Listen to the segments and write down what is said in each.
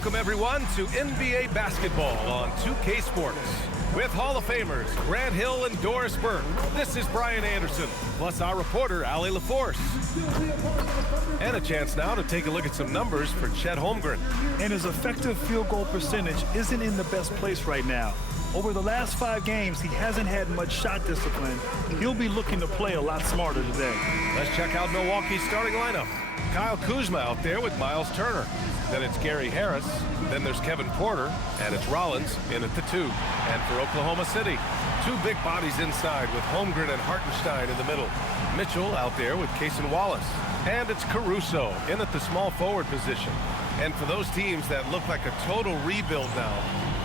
Welcome, everyone, to NBA basketball on 2K Sports. With Hall of Famers Grant Hill and Doris Burke, this is Brian Anderson, plus our reporter, Allie LaForce. And a chance now to take a look at some numbers for Chet Holmgren. And his effective field goal percentage isn't in the best place right now. Over the last 5 games, he hasn't had much shot discipline. He'll be looking to play a lot smarter today. Let's check out Milwaukee's starting lineup. Kyle Kuzma out there with Myles Turner. Then it's Gary Harris. Then there's Kevin Porter. And it's Rollins in at the 2. And for Oklahoma City, 2 big bodies inside with Holmgren and Hartenstein in the middle. Mitchell out there with Cason Wallace. And it's Caruso in at the small forward position. And for those teams that look like a total rebuild now,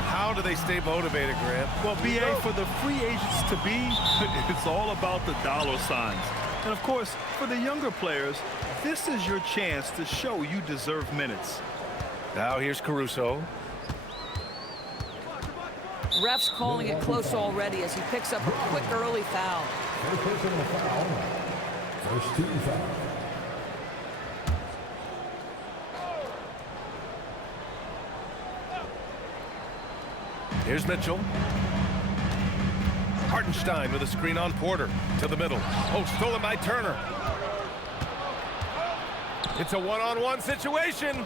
how do they stay motivated, Grant? Well, B.A., for the free agents to be, it's all about the dollar signs. And, of course, for the younger players, this is your chance to show you deserve minutes. Now here's Caruso. Ref's calling it close already as he picks up a quick early foul. First team foul. Here's Mitchell. Hartenstein with a screen on Porter to the middle. Oh, stolen by Turner. It's a one-on-one situation.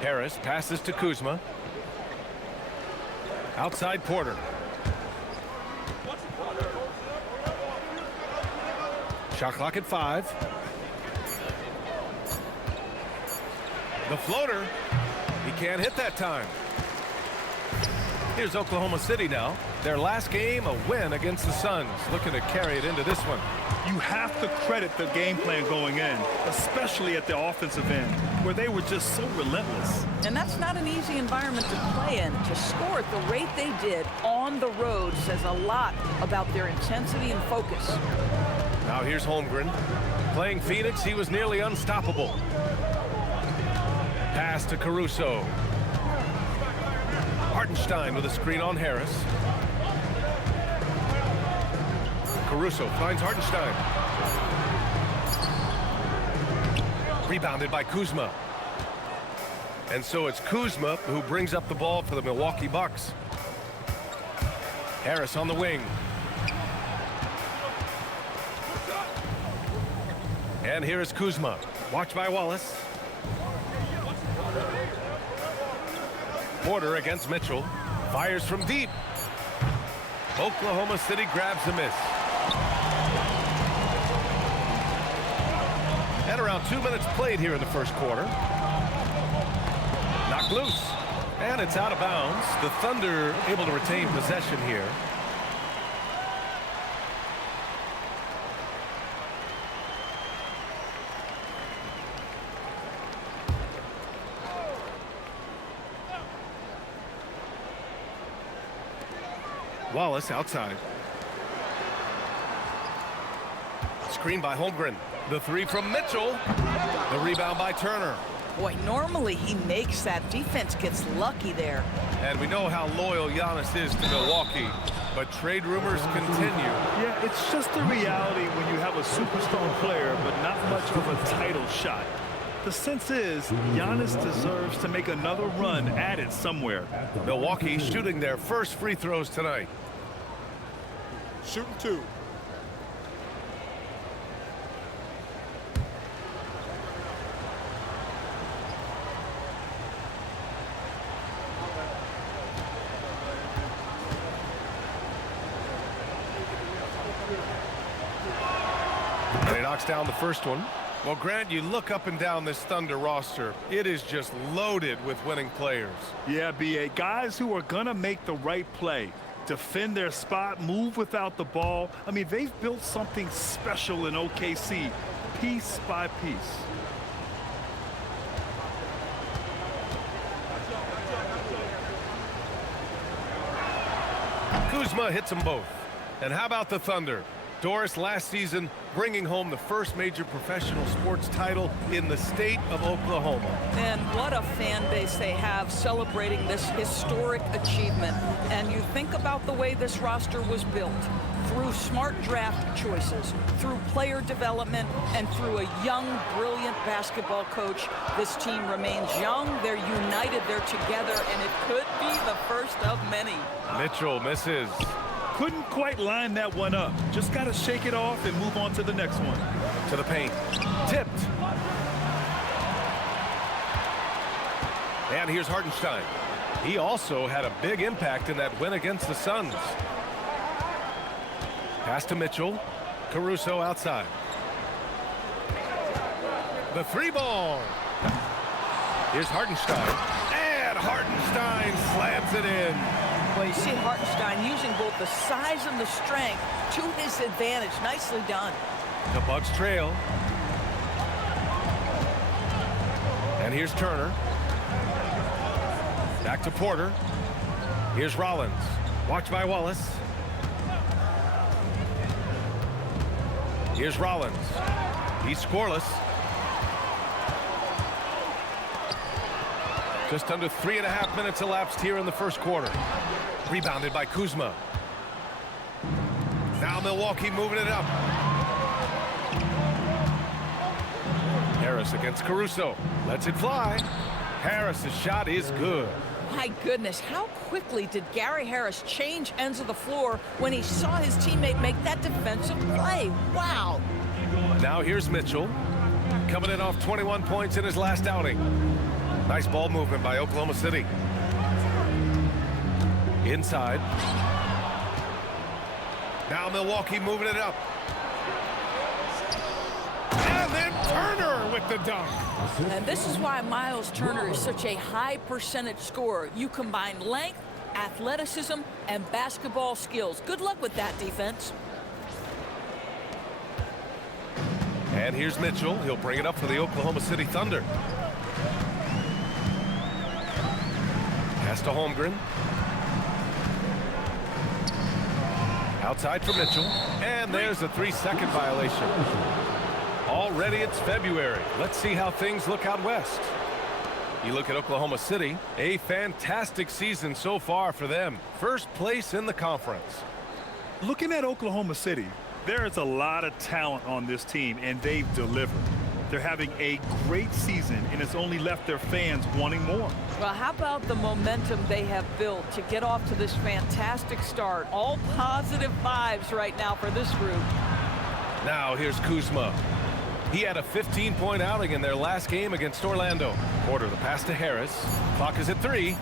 Harris passes to Kuzma. Outside Porter. Shot clock at 5. The floater. He can't hit that time. Here's Oklahoma City now. Their last game, a win against the Suns. Looking to carry it into this one. You have to credit the game plan going in, especially at the offensive end, where they were just so relentless. And that's not an easy environment to play in. To score at the rate they did on the road says a lot about their intensity and focus. Now here's Holmgren. Playing Phoenix, he was nearly unstoppable. Pass to Caruso. Hartenstein with a screen on Harris. Caruso finds Hartenstein. Rebounded by Kuzma. And so it's Kuzma who brings up the ball for the Milwaukee Bucks. Harris on the wing. And here is Kuzma. Watched by Wallace. Porter against Mitchell. Fires from deep. Oklahoma City grabs the miss. And around 2 minutes played here in the first quarter. Knocked loose. And it's out of bounds. The Thunder able to retain possession here. Wallace outside. Screen by Holmgren. The 3 from Mitchell. The rebound by Turner. Boy, normally he makes that. Defense gets lucky there. And we know how loyal Giannis is to Milwaukee, but trade rumors continue. Yeah, it's just the reality when you have a superstar player, but not much of a title shot. The sense is Giannis deserves to make another run at it somewhere. Milwaukee shooting their first free throws tonight. Shooting 2. And he knocks down the first one. Well, Grant, you look up and down this Thunder roster. It is just loaded with winning players. Yeah, B.A., guys who are going to make the right play, defend their spot, move without the ball. I mean, they've built something special in OKC, piece by piece. Kuzma hits them both. And how about the Thunder? Doris, last season bringing home the first major professional sports title in the state of Oklahoma. And what a fan base they have celebrating this historic achievement. And you think about the way this roster was built, through smart draft choices, through player development, and through a young, brilliant basketball coach. This team remains young, they're united, they're together, and it could be the first of many. Mitchell misses. Couldn't quite line that one up. Just got to shake it off and move on to the next one. To the paint. Tipped. And here's Hartenstein. He also had a big impact in that win against the Suns. Pass to Mitchell. Caruso outside. The three ball. Here's Hartenstein. And Hartenstein slams it in. Well, you see Hartenstein using both the size and the strength to his advantage. Nicely done. The Bucks trail. And here's Turner. Back to Porter. Here's Rollins. Watched by Wallace. Here's Rollins. He's scoreless. Just under 3.5 minutes elapsed here in the first quarter. Rebounded by Kuzma. Now Milwaukee moving it up. Harris against Caruso. Lets it fly. Harris's shot is good. My goodness, how quickly did Gary Harris change ends of the floor when he saw his teammate make that defensive play? Wow. Now here's Mitchell. Coming in off 21 points in his last outing. Nice ball movement by Oklahoma City. Inside. Now Milwaukee moving it up. And then Turner with the dunk. And this is why Myles Turner is such a high percentage scorer. You combine length, athleticism, and basketball skills. Good luck with that defense. And here's Mitchell. He'll bring it up for the Oklahoma City Thunder. Pass to Holmgren. Outside for Mitchell. And there's a 3-second violation. Already it's February. Let's see how things look out west. You look at Oklahoma City, a fantastic season so far for them. First place in the conference. Looking at Oklahoma City, there is a lot of talent on this team, and they've delivered. They're having a great season, and it's only left their fans wanting more. Well, how about the momentum they have built to get off to this fantastic start? All positive vibes right now for this group. Now here's Kuzma. He had a 15-point outing in their last game against Orlando. Porter the pass to Harris. Clock is at 3.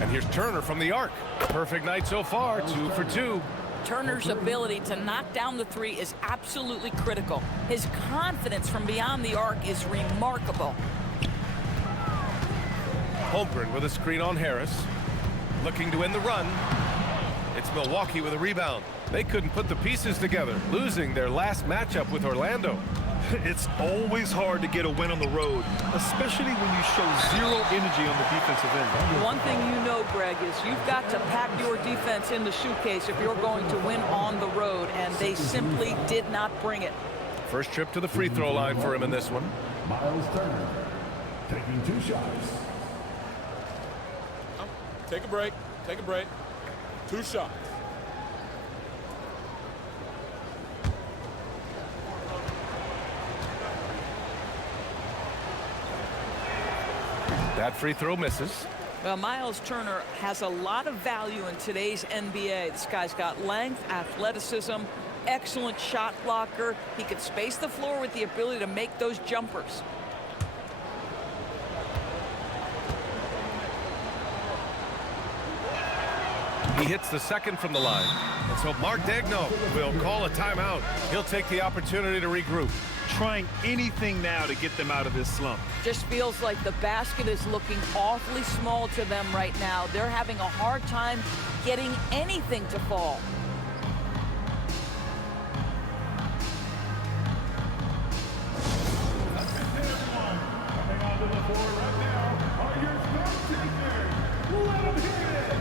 And here's Turner from the arc. Perfect night so far, 2 for 2. Turner's ability to knock down the 3 is absolutely critical. His confidence from beyond the arc is remarkable. Holmgren with a screen on Harris. Looking to win the run. It's Milwaukee with a rebound. They couldn't put the pieces together, losing their last matchup with Orlando. It's always hard to get a win on the road, especially when you show zero energy on the defensive end. One thing you know, Greg, is you've got to pack your defense in the suitcase if you're going to win on the road, and they simply did not bring it. First trip to the free throw line for him in this one. Myles Turner taking 2 shots. Take a break. Take a break. 2 shots. That free throw misses. Well, Myles Turner has a lot of value in today's NBA. This guy's got length, athleticism, excellent shot blocker. He can space the floor with the ability to make those jumpers. He hits the second from the line. And so Mark Daigneault will call a timeout. He'll take the opportunity to regroup. Trying anything now to get them out of this slump. Just feels like the basket is looking awfully small to them right now. They're having a hard time getting anything to fall. Coming onto the floor right now are your star takers. Let them hear it.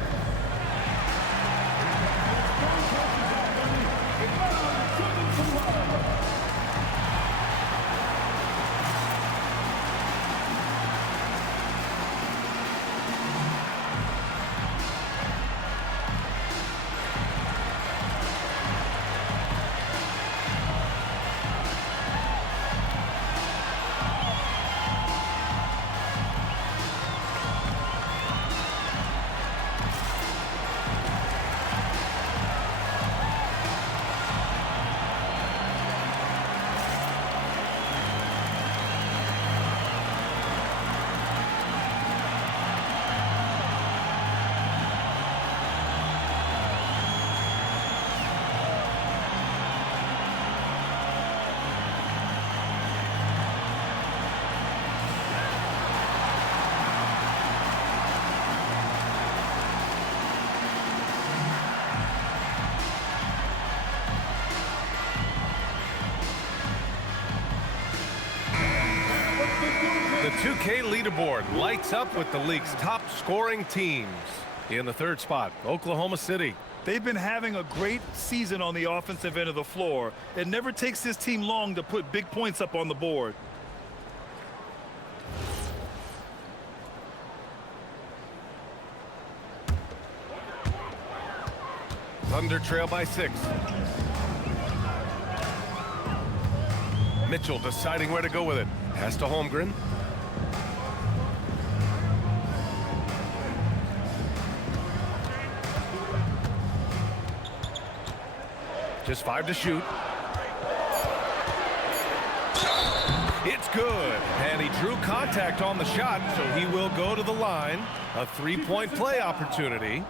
The 2K leaderboard lights up with the league's top scoring teams. In the third spot, Oklahoma City. They've been having a great season on the offensive end of the floor. It never takes this team long to put big points up on the board. Thunder trail by 6. Mitchell deciding where to go with it. Pass to Holmgren. Just 5 to shoot. It's good. And he drew contact on the shot, so he will go to the line. A 3-point play opportunity.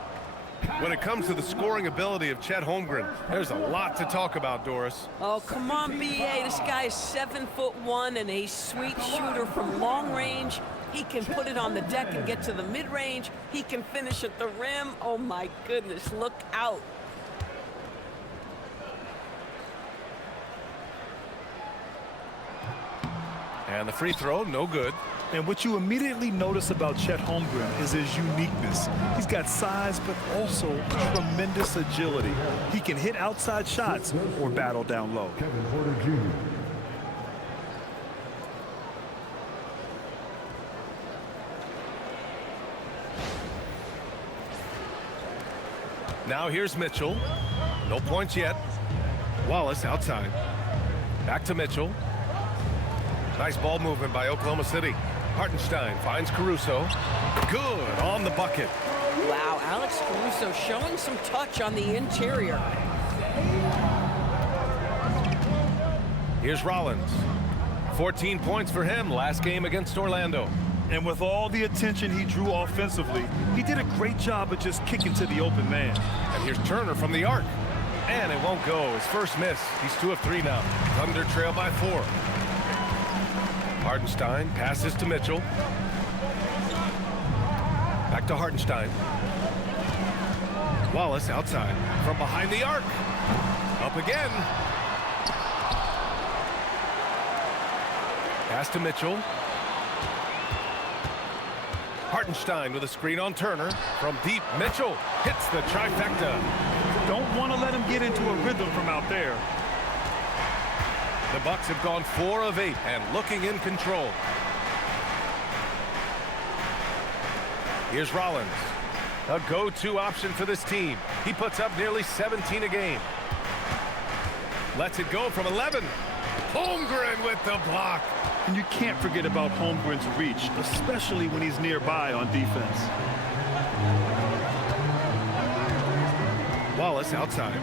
When it comes to the scoring ability of Chet Holmgren, there's a lot to talk about, Doris. Oh, come on, B.A. This guy is 7'1" and a sweet shooter from long range. He can put it on the deck and get to the mid-range. He can finish at the rim. Oh, my goodness, look out. And the free throw, no good. And what you immediately notice about Chet Holmgren is his uniqueness. He's got size, but also tremendous agility. He can hit outside shots or battle down low. Kevin Porter Jr. Now here's Mitchell. No points yet. Wallace outside. Back to Mitchell. Nice ball movement by Oklahoma City. Hartenstein finds Caruso. Good on the bucket. Wow, Alex Caruso showing some touch on the interior. Here's Rollins. 14 points for him last game against Orlando. And with all the attention he drew offensively, he did a great job of just kicking to the open man. And here's Turner from the arc. And it won't go. His first miss. He's 2 of 3 now. Thunder trail by 4. Hartenstein passes to Mitchell. Back to Hartenstein. Wallace outside from behind the arc. Up again. Pass to Mitchell. Hartenstein with a screen on Turner. From deep, Mitchell hits the trifecta. Don't want to let him get into a rhythm from out there. The Bucks have gone 4 of 8 and looking in control. Here's Rollins. A go-to option for this team. He puts up nearly 17 a game. Lets it go from 11. Holmgren with the block. And you can't forget about Holmgren's reach, especially when he's nearby on defense. Wallace outside.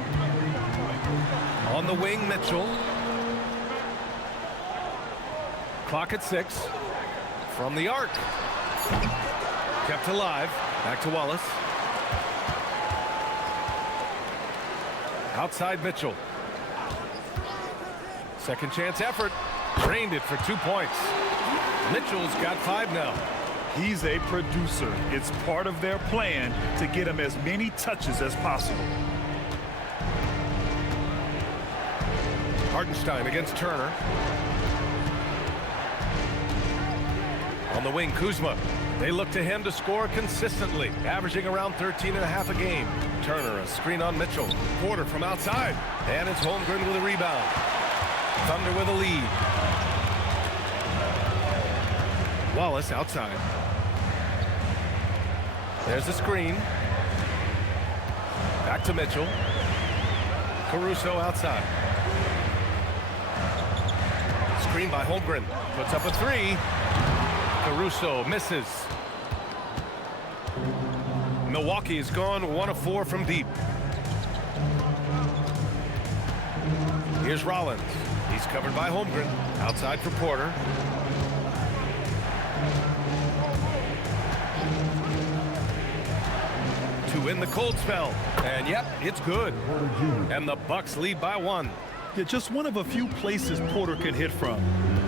On the wing, Mitchell. Clock at 6. From the arc. Kept alive. Back to Wallace. Outside Mitchell. Second chance effort. Drained it for 2 points. Mitchell's got 5 now. He's a producer. It's part of their plan to get him as many touches as possible. Hartenstein against Turner. On the wing, Kuzma. They look to him to score consistently, averaging around 13.5 a game. Turner, a screen on Mitchell. Porter from outside. And it's Holmgren with a rebound. Thunder with a lead. Wallace outside. There's the screen. Back to Mitchell. Caruso outside. Screen by Holmgren. Puts up a 3. Caruso misses. Milwaukee has gone 1 of 4 from deep. Here's Rollins. He's covered by Holmgren. Outside for Porter. To win the cold spell. And yep, it's good. And the Bucks lead by 1. Yeah, just one of a few places Porter can hit from.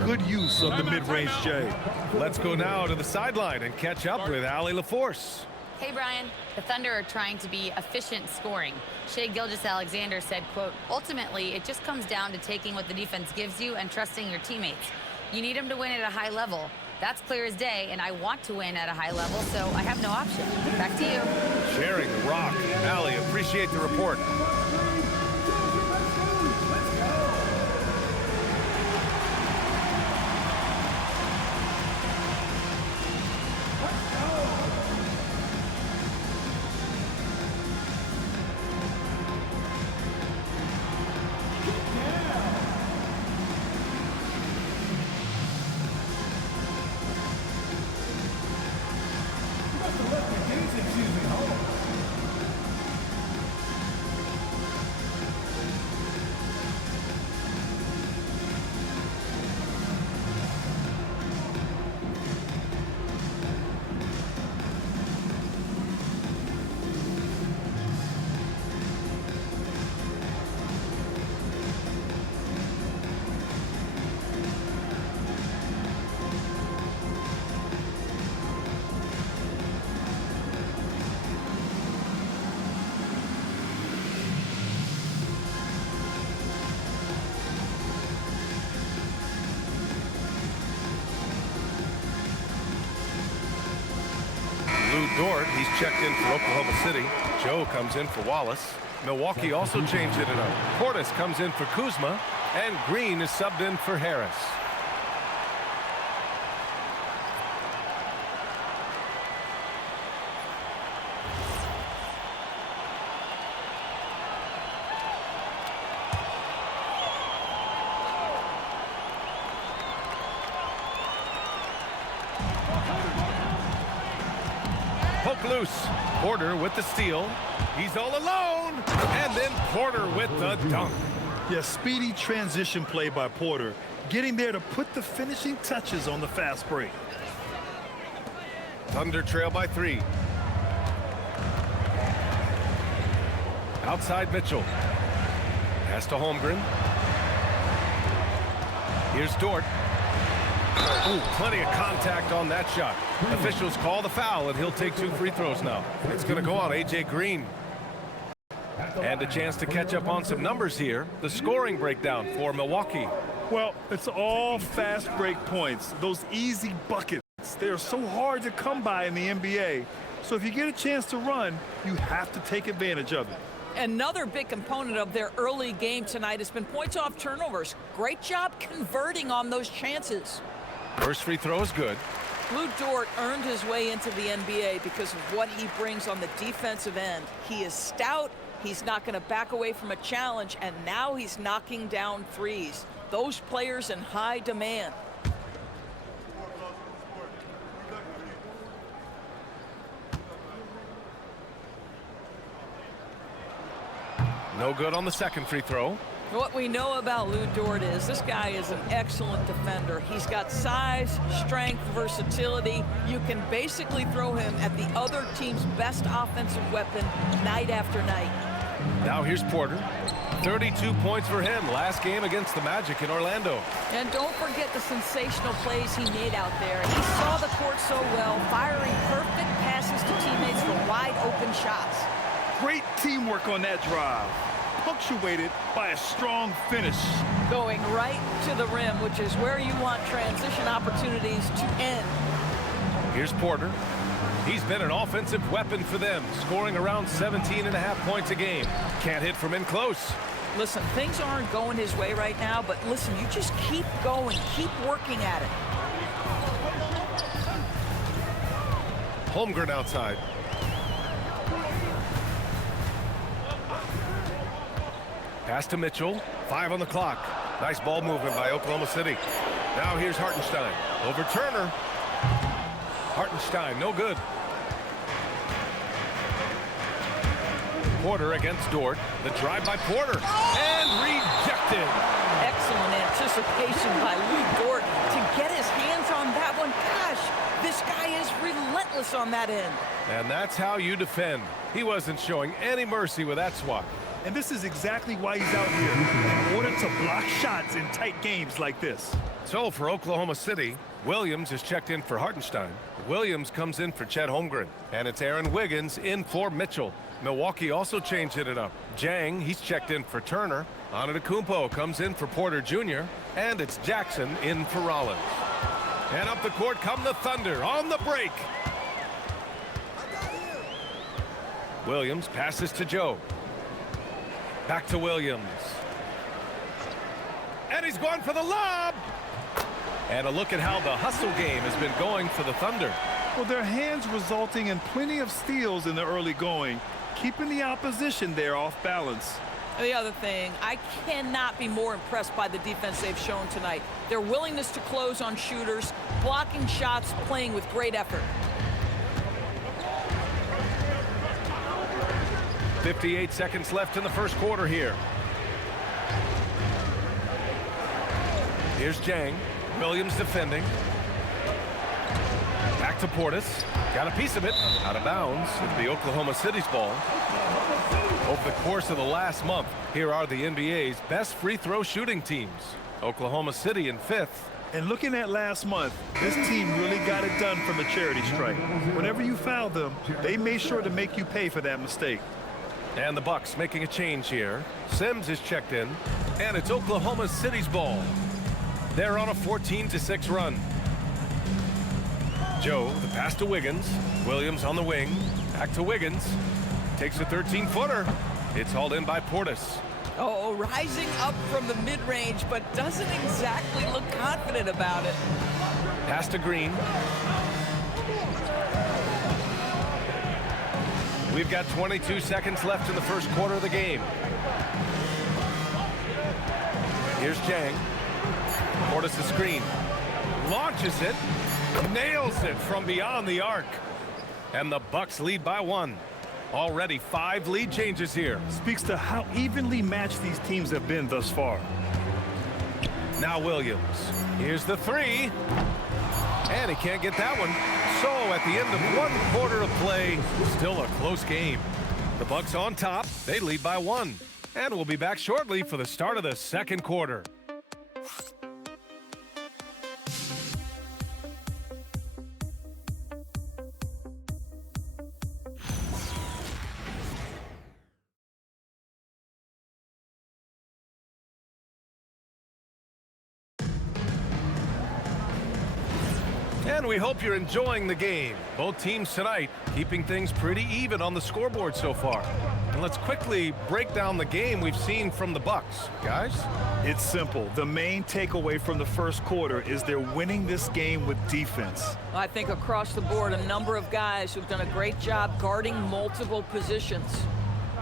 Good use of the mid-range J. Let's go now to the sideline and catch up with Allie LaForce. Hey, Brian. The Thunder are trying to be efficient scoring. Shai Gilgeous-Alexander said, quote, ultimately, it just comes down to taking what the defense gives you and trusting your teammates. You need them to win at a high level. That's clear as day, and I want to win at a high level, so I have no option. Back to you. Sharing the rock. Allie, appreciate the report. Dort, he's checked in for Oklahoma City. Joe comes in for Wallace. Milwaukee also changed it up. Portis comes in for Kuzma, and Green is subbed in for Harris. Poke loose. Porter with the steal. He's all alone. And then Porter with the dunk. Yeah, speedy transition play by Porter, getting there to put the finishing touches on the fast break. Thunder trail by 3. Outside Mitchell. Pass to Holmgren. Here's Dort. Ooh, plenty of contact on that shot. Officials call the foul, and he'll take 2 free throws now. It's going to go on A.J. Green. And a chance to catch up on some numbers here. The scoring breakdown for Milwaukee. Well, it's all fast break points. Those easy buckets. They're so hard to come by in the NBA. So if you get a chance to run, you have to take advantage of it. Another big component of their early game tonight has been points off turnovers. Great job converting on those chances. First free throw is good. Lou Dort earned his way into the NBA because of what he brings on the defensive end. He is stout. He's not going to back away from a challenge, and now he's knocking down threes. Those players in high demand. No good on the second free throw. What we know about Lou Dort is this guy is an excellent defender. He's got size, strength, versatility. You can basically throw him at the other team's best offensive weapon night after night. Now here's Porter. 32 points for him last game against the Magic in Orlando. And don't forget the sensational plays he made out there. He saw the court so well, firing perfect passes to teammates for wide open shots. Great teamwork on that drive, punctuated by a strong finish. Going right to the rim, which is where you want transition opportunities to end. Here's Porter. He's been an offensive weapon for them, scoring around 17.5 points a game. Can't hit from in close. Listen, things aren't going his way right now, but listen, you just keep going, keep working at it. Holmgren outside. Pass to Mitchell. 5 on the clock. Nice ball movement by Oklahoma City. Now here's Hartenstein. Over Turner. Hartenstein, no good. Porter against Dort. The drive by Porter. And rejected. Excellent anticipation by Lou Dort to get his hands on that one. Gosh, this guy is relentless on that end. And that's how you defend. He wasn't showing any mercy with that swat. And this is exactly why he's out here, in order to block shots in tight games like this. So for Oklahoma City, Williams is checked in for Hartenstein. Williams comes in for Chet Holmgren. And it's Aaron Wiggins in for Mitchell. Milwaukee also changed it up. Dieng, he's checked in for Turner. Antetokounmpo comes in for Porter Jr. And it's Jackson in for Rollins. And up the court come the Thunder on the break. Williams passes to Joe. Back to Williams. And he's going for the lob. And a look at how the hustle game has been going for the Thunder. Well, their hands resulting in plenty of steals in the early going, keeping the opposition there off balance. The other thing, I cannot be more impressed by the defense they've shown tonight. Their willingness to close on shooters, blocking shots, playing with great effort. 58 seconds left in the first quarter here. Here's Dieng. Williams defending. Back to Portis. Got a piece of it. Out of bounds. It's the Oklahoma City's ball. Over the course of the last month, here are the NBA's best free throw shooting teams. Oklahoma City in 5th. And looking at last month, this team really got it done from the charity stripe. Whenever you fouled them, they made sure to make you pay for that mistake. And the Bucks making a change here. Sims is checked in, and it's Oklahoma City's ball. They're on a 14-6 run. Joe, the pass to Wiggins. Williams on the wing. Back to Wiggins. Takes a 13-footer. It's hauled in by Portis. Oh, rising up from the mid-range, but doesn't exactly look confident about it. Pass to Green. We've got 22 seconds left in the first quarter of the game. Here's Dieng. Portis the screen. Launches it. Nails it from beyond the arc. And the Bucks lead by 1. Already 5 lead changes here. Speaks to how evenly matched these teams have been thus far. Now Williams. Here's the 3. And he can't get that one. So at the end of 1 quarter of play, still a close game. The Bucks on top. They lead by 1. And we'll be back shortly for the start of the second quarter. And we hope you're enjoying the game. Both teams tonight keeping things pretty even on the scoreboard so far. And let's quickly break down the game we've seen from the Bucks. Guys? It's simple. The main takeaway from the first quarter is they're winning this game with defense. I think across the board, a number of guys who've done a great job guarding multiple positions.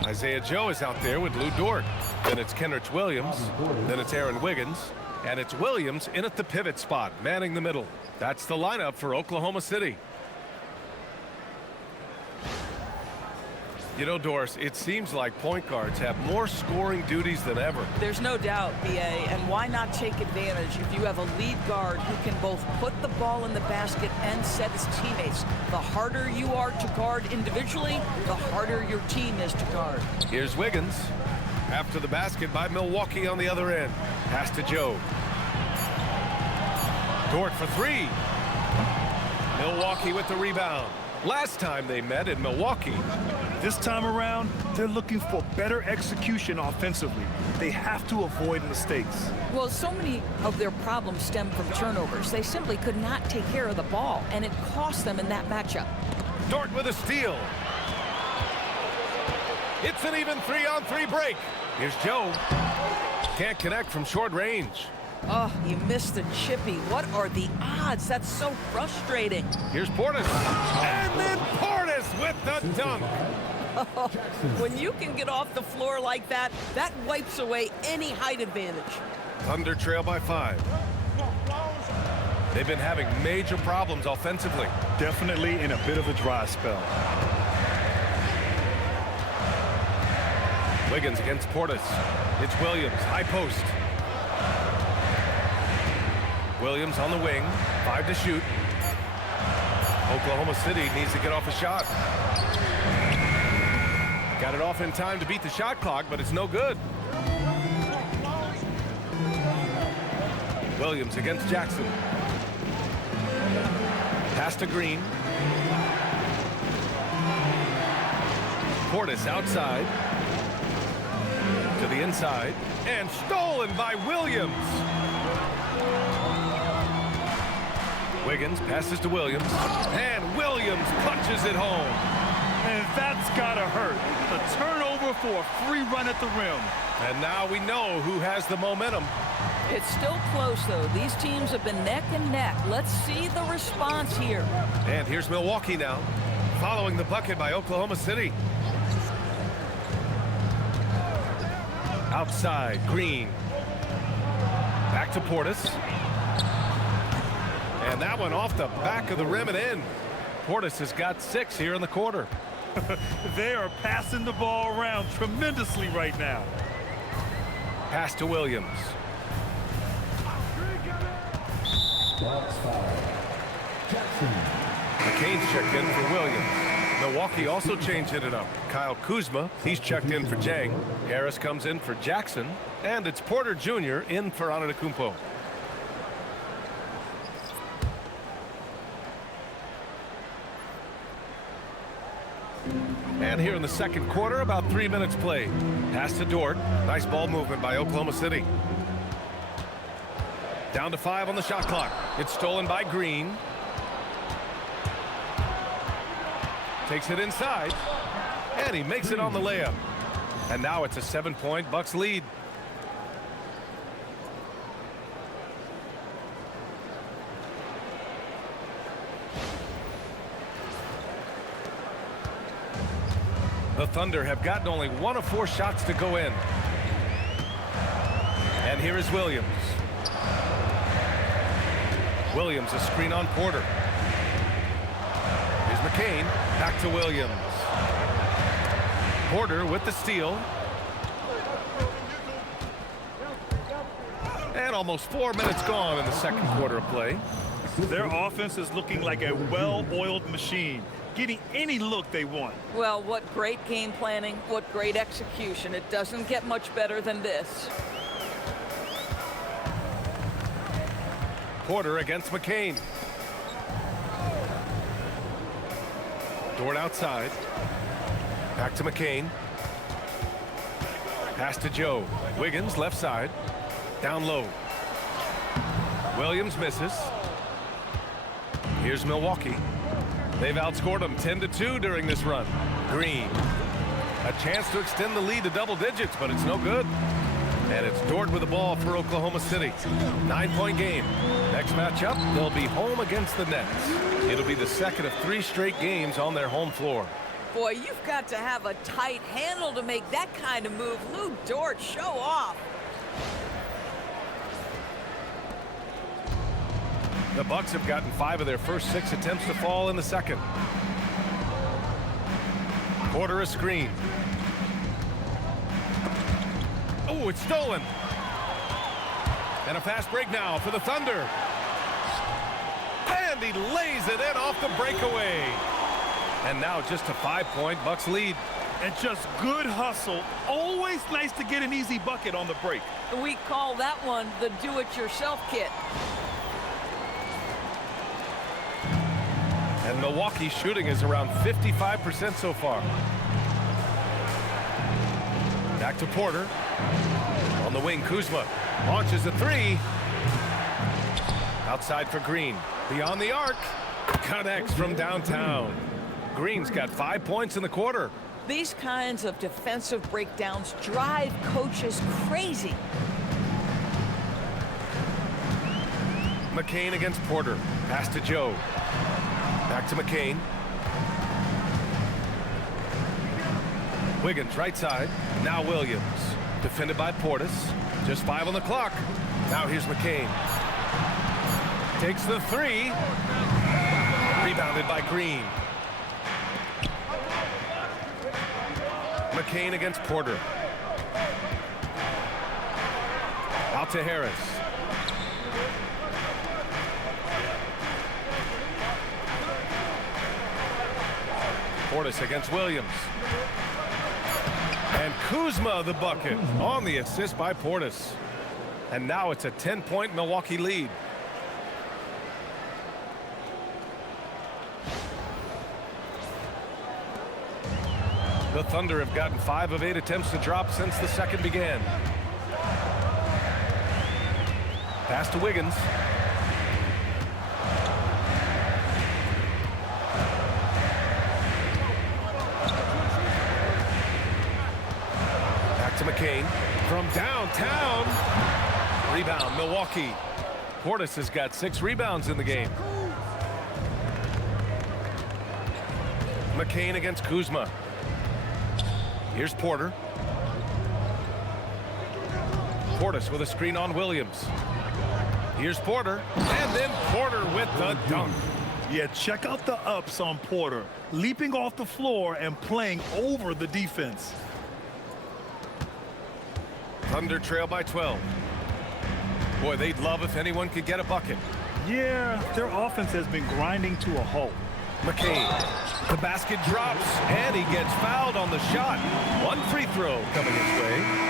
Isaiah Joe is out there with Lou Dort. Then it's Kenrich Williams. Then it's Aaron Wiggins. And it's Williams in at the pivot spot, manning the middle. That's the lineup for Oklahoma City. You know, Doris, it seems like point guards have more scoring duties than ever. There's no doubt, BA, and why not take advantage if you have a lead guard who can both put the ball in the basket and set his teammates. The harder you are to guard individually, the harder your team is to guard. Here's Wiggins. After the basket by Milwaukee on the other end. Pass to Joe. Dort for 3. Milwaukee with the rebound. Last time they met in Milwaukee. This time around, they're looking for better execution offensively. They have to avoid mistakes. Well, so many of their problems stem from turnovers. They simply could not take care of the ball, and it cost them in that matchup. Dort with a steal. It's an even 3-on-3 break. Here's Joe. Can't connect from short range. Oh, you missed the chippy. What are the odds? That's so frustrating. Here's Portis. And then Portis with the dunk. When you can get off the floor like that, that wipes away any height advantage. Thunder trail by 5. They've been having major problems offensively. Definitely in a bit of a dry spell. Wiggins against Portis. It's Williams, high post. Williams on the wing, 5 to shoot. Oklahoma City needs to get off a shot. Got it off in time to beat the shot clock, but it's no good. Williams against Jackson. Pass to Green. Portis outside. To the inside. And stolen by Williams. Wiggins passes to Williams, and Williams punches it home. And that's gotta hurt. The turnover for a free run at the rim. And now we know who has the momentum. It's still close, though. These teams have been neck and neck. Let's see the response here. And here's Milwaukee now, following the bucket by Oklahoma City. Outside, Green. Back to Portis. And that one off the back of the rim and in. Portis has got 6 here in the quarter. They are passing the ball around tremendously right now. Pass to Williams. McCain's checked in for Williams. Milwaukee also changing it up. Kyle Kuzma, he's checked in for Dieng. Harris comes in for Jackson. And it's Porter Jr. in for Antetokounmpo. And here in the second quarter, about 3 minutes played. Pass to Dort. Nice ball movement by Oklahoma City. Down to 5 on the shot clock. It's stolen by Green. Takes it inside. And he makes it on the layup. And now it's a 7-point Bucks lead. The Thunder have gotten only 1 of 4 shots to go in. And here is Williams. Williams, a screen on Porter. Here's McCain. Back to Williams. Porter with the steal. And almost 4 minutes gone in the second quarter of play. Their offense is looking like a well-oiled machine, getting any look they want. Well, what great game planning, what great execution. It doesn't get much better than this. Porter against McCain. Dort outside. Back to McCain. Pass to Joe. Wiggins left side. Down low. Williams misses. Here's Milwaukee. They've outscored them 10-2 during this run. Green. A chance to extend the lead to double digits, but it's no good. And it's Dort with the ball for Oklahoma City. 9-point game. Next matchup, they'll be home against the Nets. It'll be the second of 3 straight games on their home floor. Boy, you've got to have a tight handle to make that kind of move. Lou Dort, show off. The Bucks have gotten 5 of their first 6 attempts to fall in the second. Porter a screen. Oh, it's stolen. And a fast break now for the Thunder. And he lays it in off the breakaway. And now just a 5-point Bucks lead. And just good hustle. Always nice to get an easy bucket on the break. We call that one the do-it-yourself kit. And Milwaukee's shooting is around 55% so far. Back to Porter. On the wing, Kuzma launches a 3. Outside for Green. Beyond the arc. Connects from downtown. Green's got 5 points in the quarter. These kinds of defensive breakdowns drive coaches crazy. McCain against Porter. Pass to Joe. Back to McCain. Wiggins right side. Now Williams. Defended by Portis. Just 5 on the clock. Now here's McCain. Takes the 3. Rebounded by Green. McCain against Porter. Out to Harris. Portis against Williams. And Kuzma the bucket on the assist by Portis. And now it's a 10-point Milwaukee lead. The Thunder have gotten 5 of 8 attempts to drop since the second began. Pass to Wiggins. McCain from downtown. Rebound, Milwaukee. Portis has got 6 rebounds in the game. McCain against Kuzma. Here's Porter. Portis with a screen on Williams. Here's Porter, and then Porter with the dunk. Yeah, check out the ups on Porter, leaping off the floor and playing over the defense. Thunder trail by 12. Boy, they'd love if anyone could get a bucket. Yeah, their offense has been grinding to a halt. McCain, the basket drops, and he gets fouled on the shot. 1 free throw coming his way.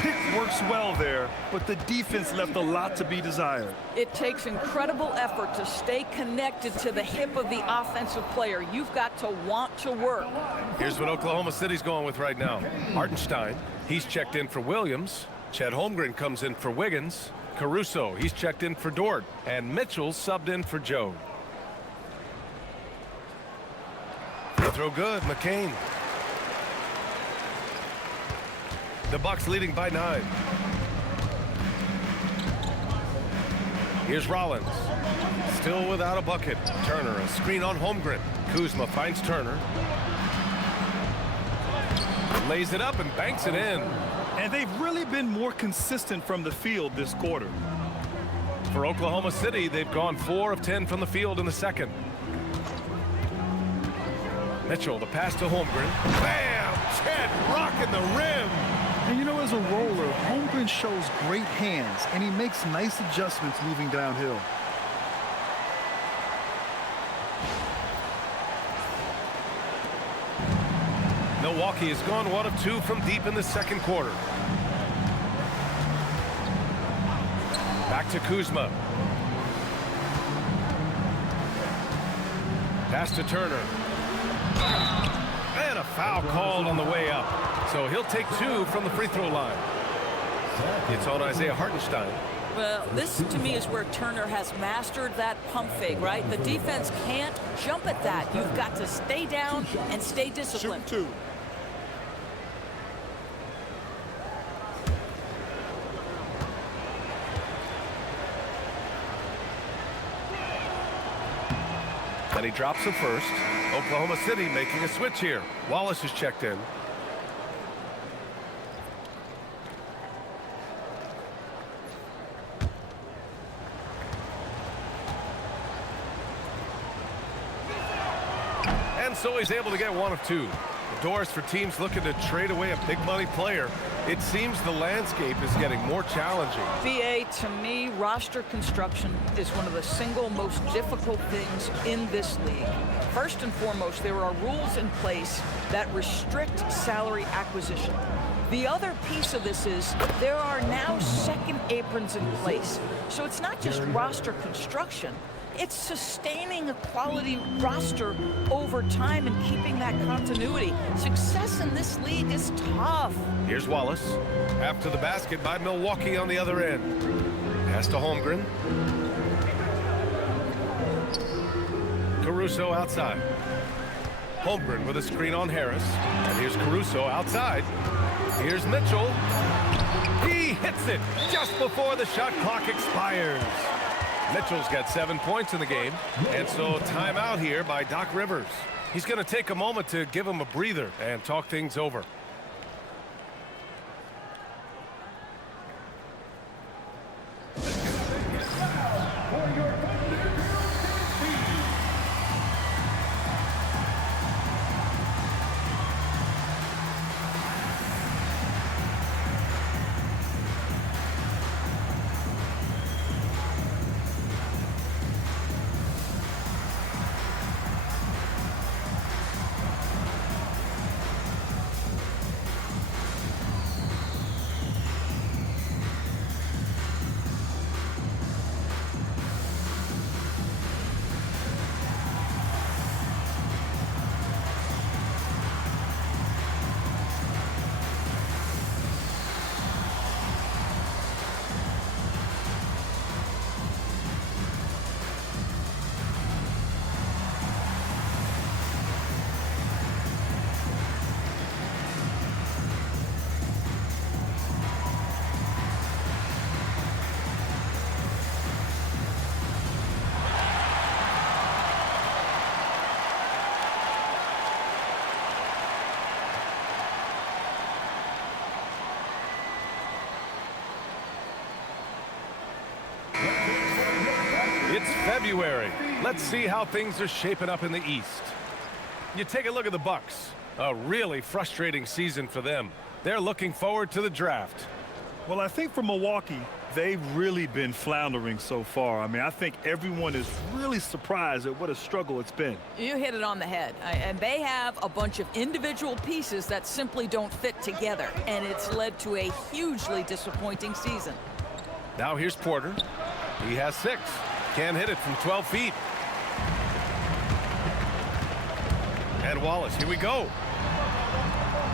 Pick works well there, but the defense left a lot to be desired. It takes incredible effort to stay connected to the hip of the offensive player. You've got to want to work. Here's what Oklahoma City's going with right now. Hartenstein, he's checked in for Williams. Chet Holmgren comes in for Wiggins. Caruso, he's checked in for Dort. And Mitchell subbed in for Joe. Free throw good, McCain. The Bucks leading by 9. Here's Rollins. Still without a bucket. Turner, a screen on Holmgren. Kuzma finds Turner. Lays it up and banks it in. And they've really been more consistent from the field this quarter. For Oklahoma City, they've gone 4 of 10 from the field in the second. Mitchell, the pass to Holmgren. Bam! Chet rocking the rim. And you know, as a roller, Holmgren shows great hands, and he makes nice adjustments moving downhill. Milwaukee has gone 1 of 2 from deep in the second quarter. Back to Kuzma. Pass to Turner. And a foul called on the way up. So he'll take 2 from the free throw line. It's on Isaiah Hartenstein. Well, this to me is where Turner has mastered that pump fake, right? The defense can't jump at that. You've got to stay down and stay disciplined. Shoot 2. And he drops the first. Oklahoma City making a switch here. Wallace is checked in. And so he's able to get 1 of 2. The doors for teams looking to trade away a big money player. It seems the landscape is getting more challenging. BA, to me, roster construction is one of the single most difficult things in this league. First and foremost, there are rules in place that restrict salary acquisition. The other piece of this is there are now second aprons in place. So it's not just roster construction. It's sustaining a quality roster over time and keeping that continuity. Success in this league is tough. Here's Wallace. After the basket by Milwaukee on the other end. Pass to Holmgren. Caruso outside. Holmgren with a screen on Harris. And here's Caruso outside. Here's Mitchell. He hits it just before the shot clock expires. Mitchell's got 7 points in the game, and so timeout here by Doc Rivers. He's going to take a moment to give him a breather and talk things over. February. Let's see how things are shaping up in the East. You take a look at the Bucks. A really frustrating season for them. They're looking forward to the draft. Well, I think for Milwaukee, they've really been floundering so far. I mean, I think everyone is really surprised at what a struggle it's been. You hit it on the head. And they have a bunch of individual pieces that simply don't fit together. And it's led to a hugely disappointing season. Now here's Porter. He has 6. Can't hit it from 12 feet. And Wallace, here we go.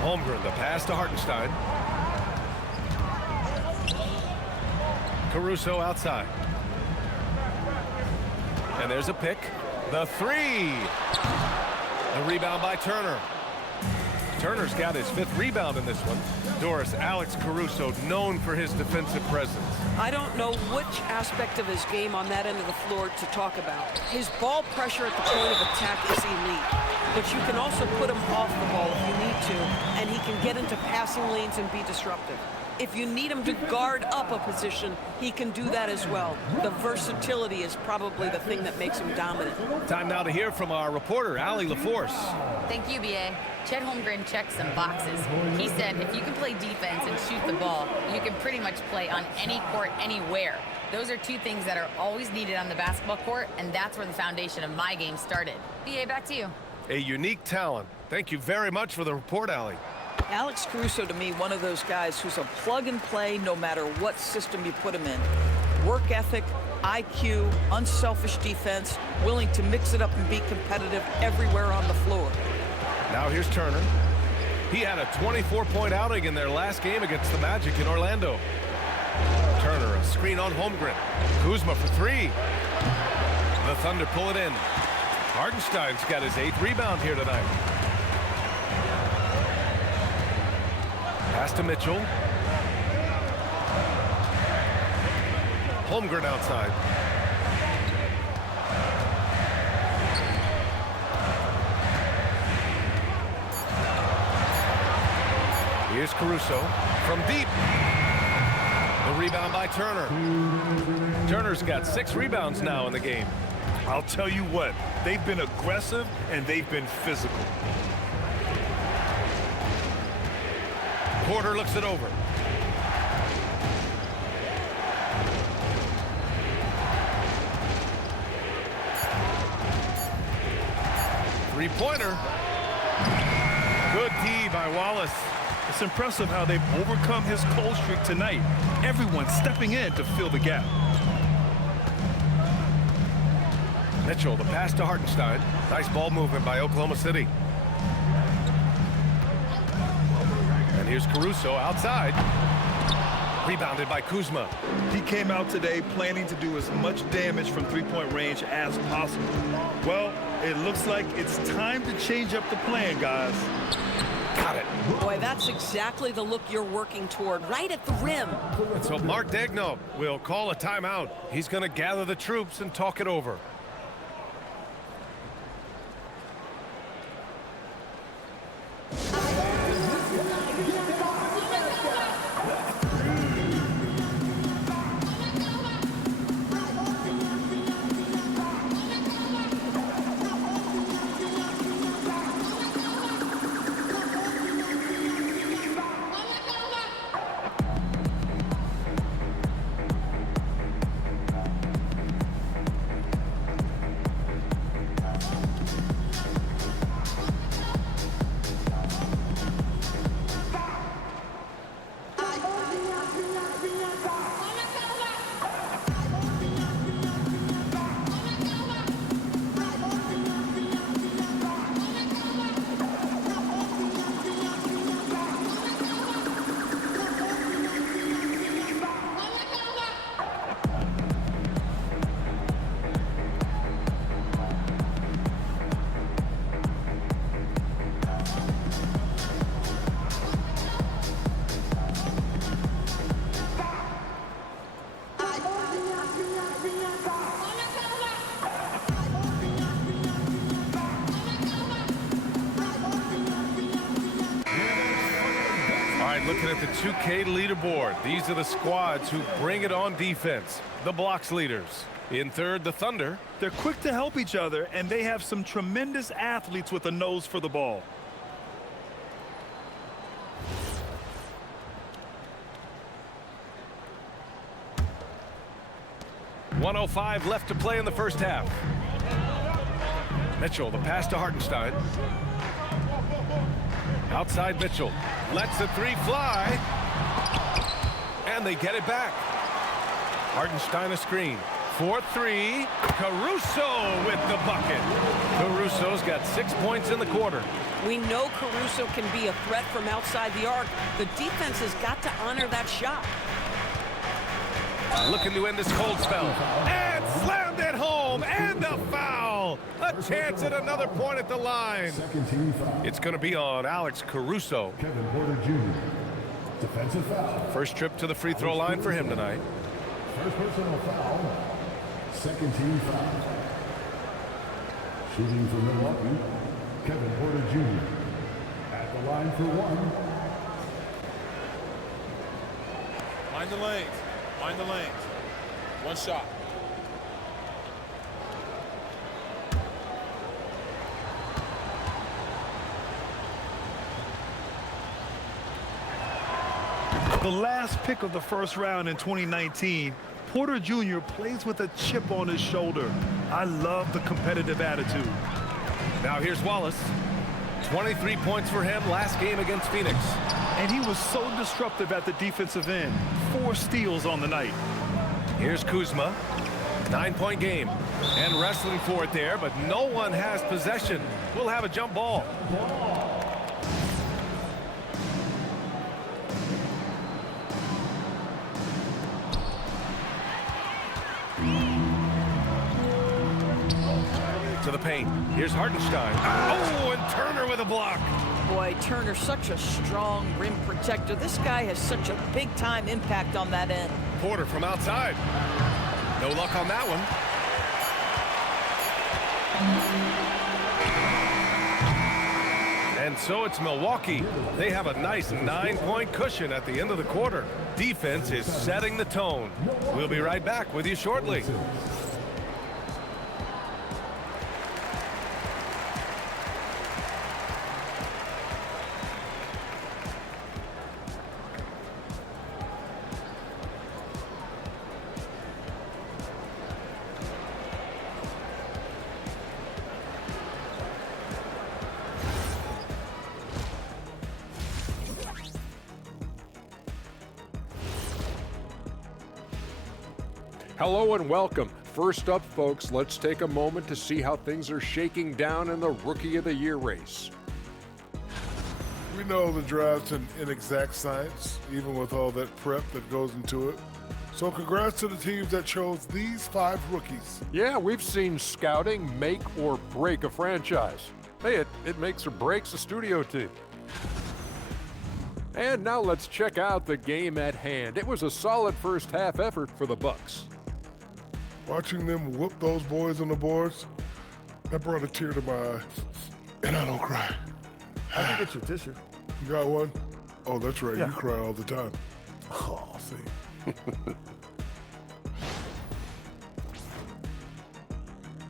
Holmgren, the pass to Hartenstein. Caruso outside. And there's a pick. The 3. The rebound by Turner. Turner's got his 5th rebound in this one. Doris, Alex Caruso, known for his defensive presence. I don't know which aspect of his game on that end of the floor to talk about. His ball pressure at the point of attack is elite, but you can also put him off the ball if you need to, and he can get into passing lanes and be disruptive. If you need him to guard up a position, he can do that as well. The versatility is probably the thing that makes him dominant. Time now to hear from our reporter, Allie LaForce. Thank you, B.A. Chet Holmgren checked some boxes. He said if you can play defense and shoot the ball, you can pretty much play on any court, anywhere. Those are 2 things that are always needed on the basketball court, and that's where the foundation of my game started. B.A., back to you. A unique talent. Thank you very much for the report, Allie. Alex Caruso, to me, one of those guys who's a plug and play no matter what system you put him in. Work ethic, IQ, unselfish defense, willing to mix it up and be competitive everywhere on the floor. Now here's Turner. He had a 24-point outing in their last game against the Magic in Orlando. Turner, a screen on Holmgren. Kuzma for 3. The Thunder pull it in. Hartenstein's got his 8th rebound here tonight. Pass to Mitchell. Holmgren outside. Here's Caruso from deep. The rebound by Turner. Turner's got 6 rebounds now in the game. I'll tell you what, they've been aggressive and they've been physical. Porter looks it over. Three-pointer. Good D by Wallace. It's impressive how they've overcome his cold streak tonight. Everyone stepping in to fill the gap. Mitchell, the pass to Hartenstein. Nice ball movement by Oklahoma City. And here's Caruso outside. Rebounded by Kuzma. He came out today planning to do as much damage from 3-point range as possible. Well, it looks like it's time to change up the plan, guys. Got it. Boy, that's exactly the look you're working toward, right at the rim. So Mark Daigneault will call a timeout. He's going to gather the troops and talk it over. Looking at the 2K leaderboard, these are the squads who bring it on defense. The blocks leaders: In third, the Thunder. They're quick to help each other, and they have some tremendous athletes with a nose for the ball. .105 left to play in the first half. Mitchell, the pass to Hartenstein. Outside Mitchell. Lets the three fly. And they get it back. Hartenstein a screen. 4-3. Caruso with the bucket. Caruso's got 6 points in the quarter. We know Caruso can be a threat from outside the arc. The defense has got to honor that shot. Looking to end this cold spell. And slammed it home. And a foul. A chance at another point at the line. Second team foul. It's going to be on Alex Caruso. Kevin Porter Jr. Defensive foul. First trip to the free throw line for him tonight. First personal foul. Second team foul. Shooting for Milwaukee, Kevin Porter Jr. At the line for one. Mind the lanes. Mind the lanes. One shot. The last pick of the first round in 2019, Porter Jr. plays with a chip on his shoulder. I love the competitive attitude. Now here's Wallace. 23 points for him last game against Phoenix. And he was so disruptive at the defensive end. 4 steals on the night. Here's Kuzma. 9-point game. And wrestling for it there, but no one has possession. We'll have a jump ball. To the paint. Here's Hartenstein. Oh, and Turner with a block. Boy, Turner, such a strong rim protector. This guy has such a big-time impact on that end. Porter from outside. No luck on that one. And so it's Milwaukee. They have a nice 9-point cushion at the end of the quarter. Defense is setting the tone. We'll be right back with you shortly. Hello and welcome. First up, folks, let's take a moment to see how things are shaking down in the Rookie of the Year race. We know the draft's an inexact science, even with all that prep that goes into it. So congrats to the teams that chose these 5 rookies. Yeah, we've seen scouting make or break a franchise. Hey, it makes or breaks a studio team. And now let's check out the game at hand. It was a solid first half effort for the Bucks. Watching them whoop those boys on the boards, that brought a tear to my eye. And I don't cry. I can get you a tissue. You got one? Oh, that's right. Yeah. You cry all the time. Oh, see.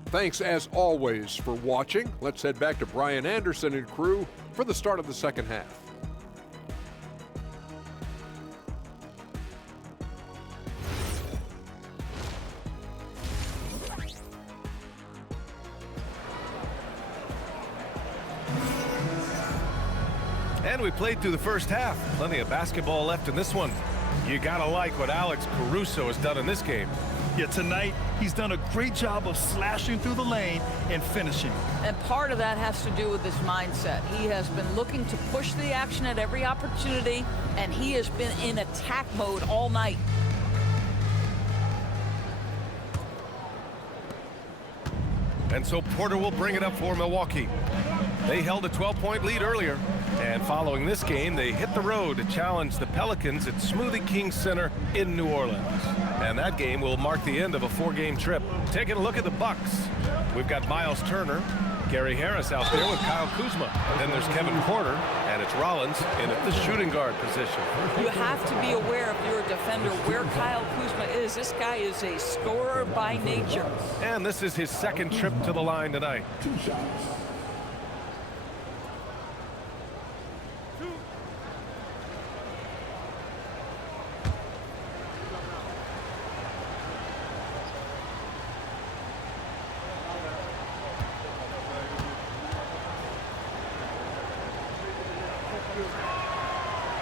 Thanks, as always, for watching. Let's head back to Brian Anderson and crew for the start of the second half. And we played through the first half. Plenty of basketball left in this one. You gotta like what Alex Caruso has done in this game. Yeah, tonight he's done a great job of slashing through the lane and finishing. And part of that has to do with his mindset. He has been looking to push the action at every opportunity, and he has been in attack mode all night. And so Porter will bring it up for Milwaukee. They held a 12-point lead earlier. And following this game, they hit the road to challenge the Pelicans at Smoothie King Center in New Orleans. And that game will mark the end of a 4-game trip. Taking a look at the Bucks. We've got Myles Turner, Gary Harris out there with Kyle Kuzma. Then there's Kevin Porter, and it's Rollins in at the shooting guard position. You have to be aware if you're a defender where Kyle Kuzma is. This guy is a scorer by nature. And this is his second trip to the line tonight.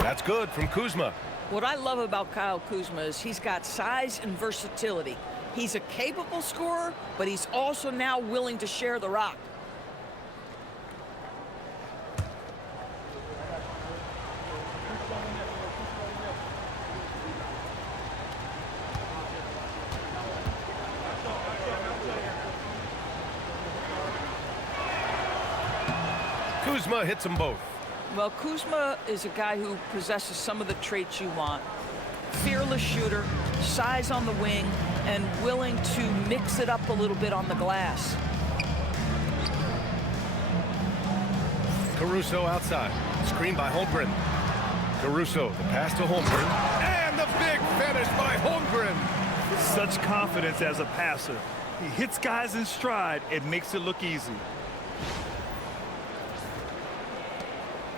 That's good from Kuzma. What I love about Kyle Kuzma is he's got size and versatility. He's a capable scorer, but he's also now willing to share the rock. Kuzma hits them both. Well, Kuzma is a guy who possesses some of the traits you want. Fearless shooter, size on the wing, and willing to mix it up a little bit on the glass. Caruso outside. Screen by Holmgren. Caruso, the pass to Holmgren. And the big finish by Holmgren. Such confidence as a passer. He hits guys in stride and makes it look easy.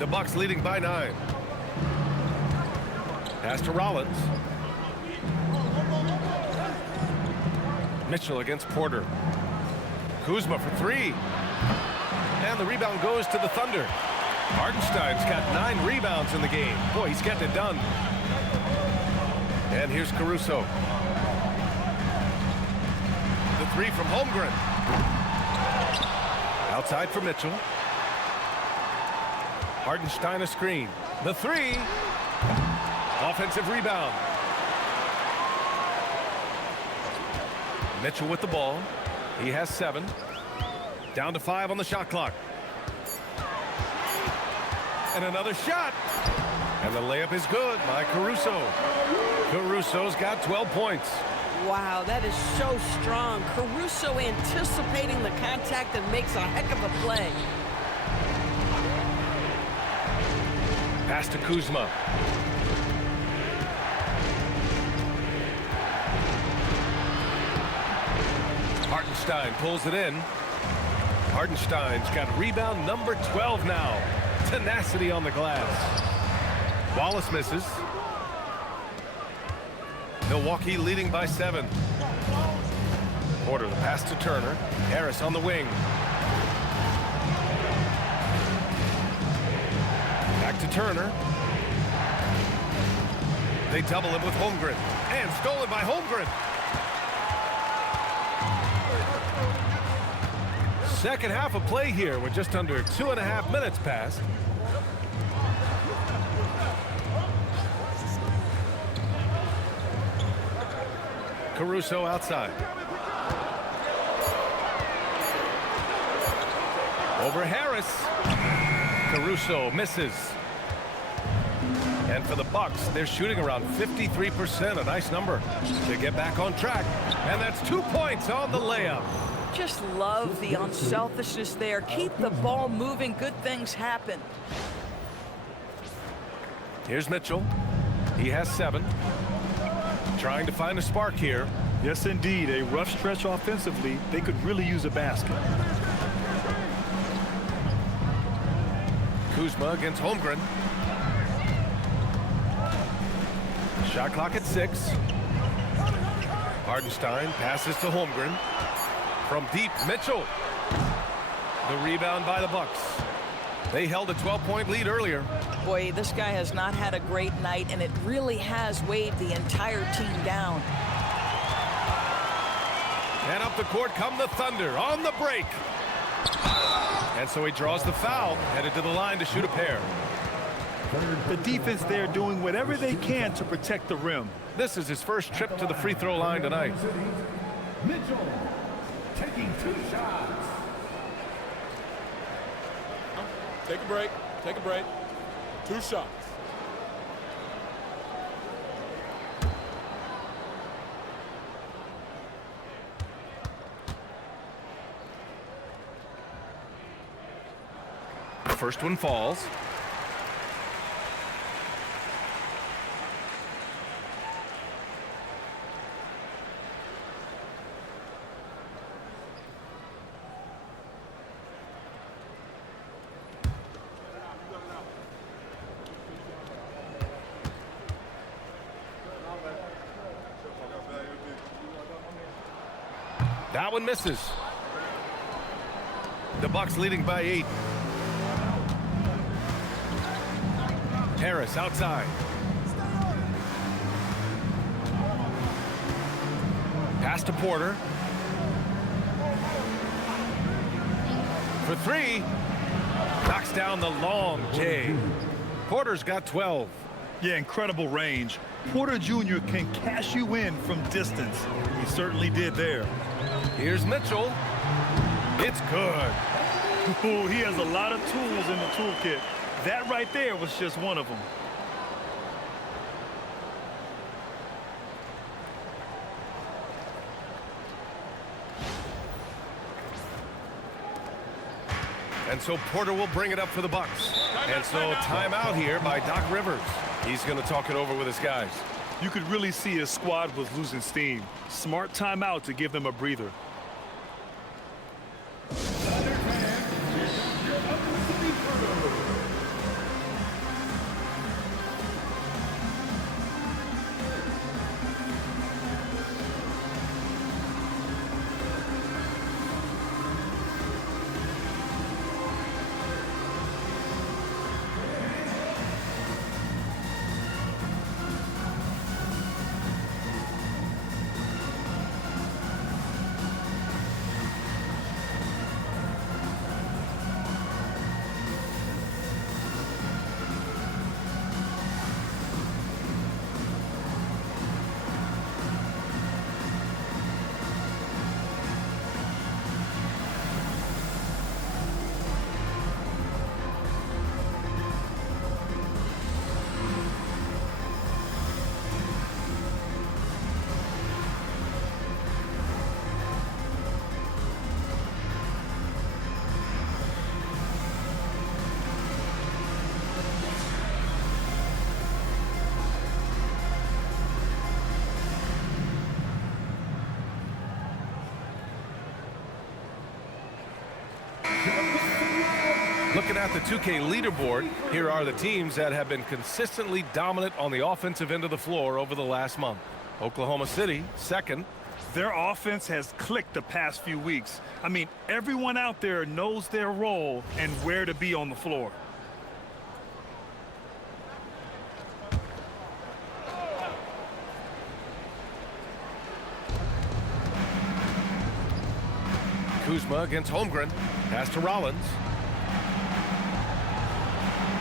The Bucks leading by 9. Pass to Rollins. Mitchell against Porter. Kuzma for 3. And the rebound goes to the Thunder. Hartenstein's got 9 rebounds in the game. Boy, he's getting it done. And here's Caruso. The 3 from Holmgren. Outside for Mitchell. Hartenstein a screen. The 3. Offensive rebound. Mitchell with the ball. He has 7. Down to 5 on the shot clock. And another shot. And the layup is good by Caruso. Caruso's got 12 points. Wow, that is so strong. Caruso anticipating the contact and makes a heck of a play. Pass to Kuzma. Hartenstein pulls it in. Hartenstein's got rebound number 12 now. Tenacity on the glass. Wallace misses. Milwaukee leading by 7. Porter the pass to Turner. Harris on the wing. Back to Turner. They double him with Holmgren. And stolen by Holmgren. Second half of play here with just under 2.5 minutes passed. Caruso outside. Over Harris. Caruso misses. And for the Bucks, they're shooting around 53%, a nice number to get back on track. And that's 2 points on the layup. Just love the unselfishness there. Keep the ball moving. Good things happen. Here's Mitchell. He has 7. Trying to find a spark here. Yes, indeed. A rough stretch offensively. They could really use a basket. Kuzma against Holmgren. Shot clock at 6. Hartenstein passes to Holmgren. From deep, Mitchell. The rebound by the Bucks. They held a 12-point lead earlier. Boy, this guy has not had a great night, and it really has weighed the entire team down. And up the court come the Thunder on the break. And so he draws the foul, headed to the line to shoot a pair. The defense there doing whatever they can to protect the rim. This is his first trip to the free throw line tonight. Mitchell taking 2 shots. Take a break. Take a break. 2 shots. First one falls. That one misses. The Bucks leading by 8. Harris outside. Pass to Porter. For 3. Knocks down the long J. Porter's got 12. Yeah, incredible range. Porter Jr. can cash you in from distance. He certainly did there. Here's Mitchell. It's good. Ooh, he has a lot of tools in the toolkit. That right there was just one of them. And so Porter will bring it up for the Bucks. And so timeout here by Doc Rivers. He's going to talk it over with his guys. You could really see his squad was losing steam. Smart timeout to give them a breather. Looking at the 2K leaderboard, here are the teams that have been consistently dominant on the offensive end of the floor over the last month. Oklahoma City, second. Their offense has clicked the past few weeks. I mean, everyone out there knows their role and where to be on the floor. Kuzma against Holmgren. Pass to Rollins.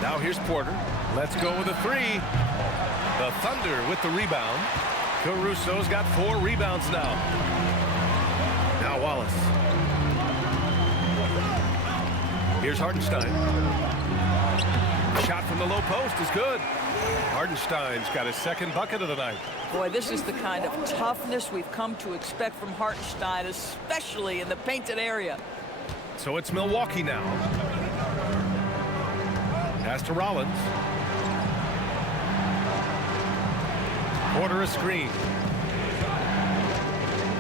Now here's Porter. Let's go with a 3. The Thunder with the rebound. Caruso's got 4 rebounds now. Now Wallace. Here's Hartenstein. Shot from the low post is good. Hartenstein's got his second bucket of the night. Boy, this is the kind of toughness we've come to expect from Hartenstein, especially in the painted area. So it's Milwaukee now. Pass to Rollins. Porter a screen.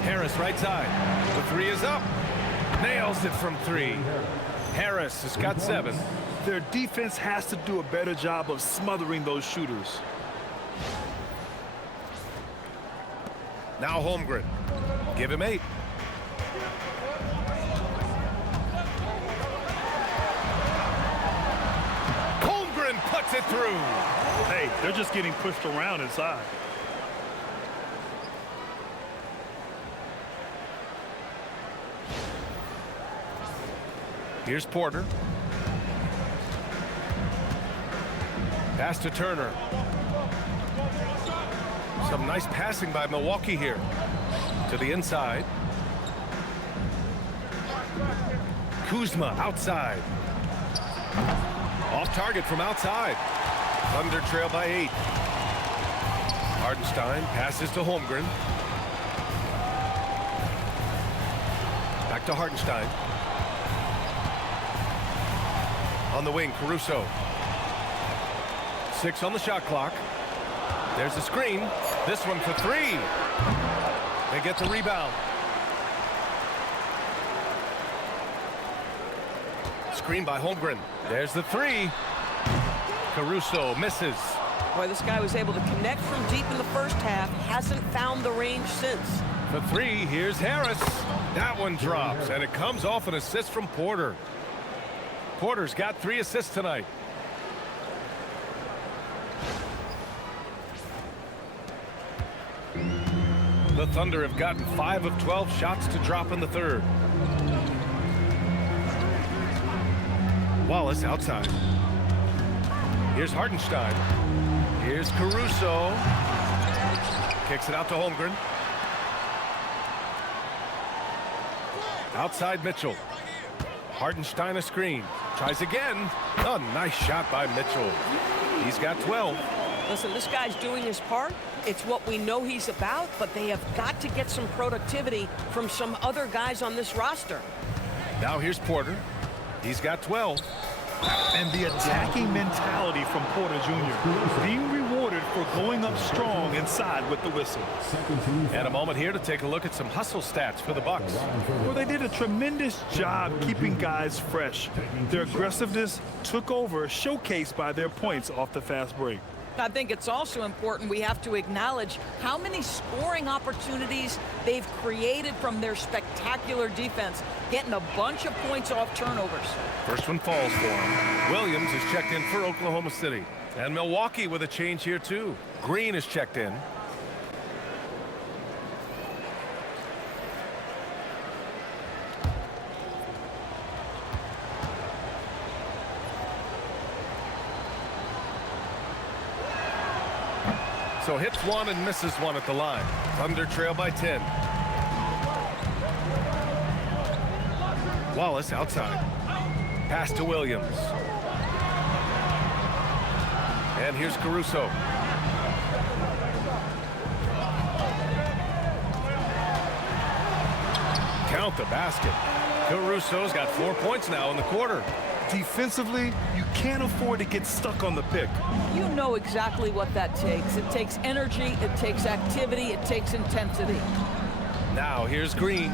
Harris right side. The 3 is up. Nails it from 3. Harris has got 7. Their defense has to do a better job of smothering those shooters. Now Holmgren. Give him 8. Holmgren puts it through. Hey, they're just getting pushed around inside. Here's Porter. Pass to Turner. Some nice passing by Milwaukee here. To the inside. Kuzma outside. Off target from outside. Thunder trail by 8. Hartenstein passes to Holmgren. Back to Hartenstein. On the wing, Caruso. 6 on the shot clock. There's a screen. This one for 3. They get the rebound. Screen by Holmgren. There's the 3. Caruso misses. Boy, this guy was able to connect from deep in the first half. Hasn't found the range since. For 3, here's Harris. That one drops, and it comes off an assist from Porter. Porter's got 3 assists tonight. The Thunder have gotten 5 of 12 shots to drop in the third. Wallace outside. Here's Hartenstein. Here's Caruso. Kicks it out to Holmgren. Outside Mitchell. Hartenstein a screen. Tries again. A nice shot by Mitchell. He's got 12. Listen, this guy's doing his part. It's what we know he's about, but they have got to get some productivity from some other guys on this roster. Now here's Porter. He's got 12. And the attacking mentality from Porter Jr. being rewarded for going up strong inside with the whistle. And a moment here to take a look at some hustle stats for the Bucks. Well, they did a tremendous job keeping guys fresh. Their aggressiveness took over, showcased by their points off the fast break. I think it's also important we have to acknowledge how many scoring opportunities they've created from their spectacular defense, getting a bunch of points off turnovers. First one falls for him. Williams is checked in for Oklahoma City. And Milwaukee with a change here too. Green is checked in. So hits one and misses one at the line. Thunder trail by 10. Wallace outside. Pass to Williams. And here's Caruso. Count the basket. Caruso's got 4 points now in the quarter. Defensively, you can't afford to get stuck on the pick. You know exactly what that takes. It takes energy, it takes activity, it takes intensity. Now here's Green.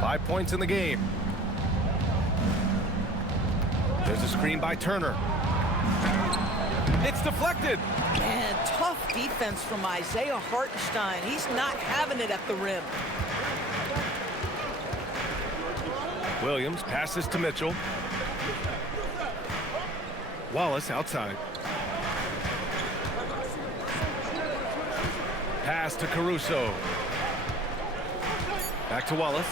5 points in the game. There's a screen by Turner. It's deflected. Man, tough defense from Isaiah Hartenstein. He's not having it at the rim. Williams passes to Mitchell. Wallace outside. Pass to Caruso. Back to Wallace.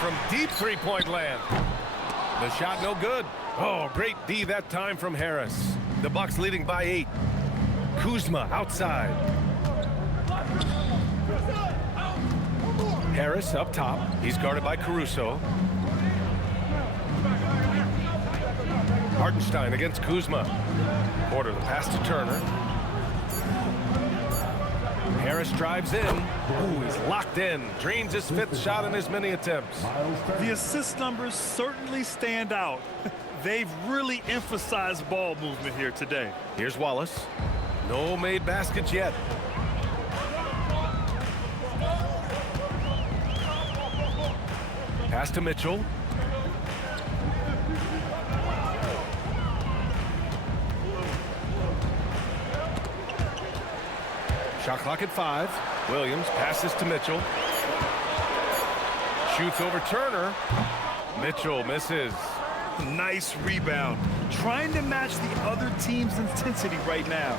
From deep three-point land. The shot no good. Oh, great D that time from Harris. The Bucks leading by 8. Kuzma outside. Harris up top. He's guarded by Caruso. Hartenstein against Kuzma. Porter the pass to Turner. Harris drives in. Ooh, he's locked in. Drains his 5th shot in as many attempts. The assist numbers certainly stand out. They've really emphasized ball movement here today. Here's Wallace. No made baskets yet. Pass to Mitchell. Shot clock at 5. Williams passes to Mitchell. Shoots over Turner. Mitchell misses. Nice rebound. Trying to match the other team's intensity right now.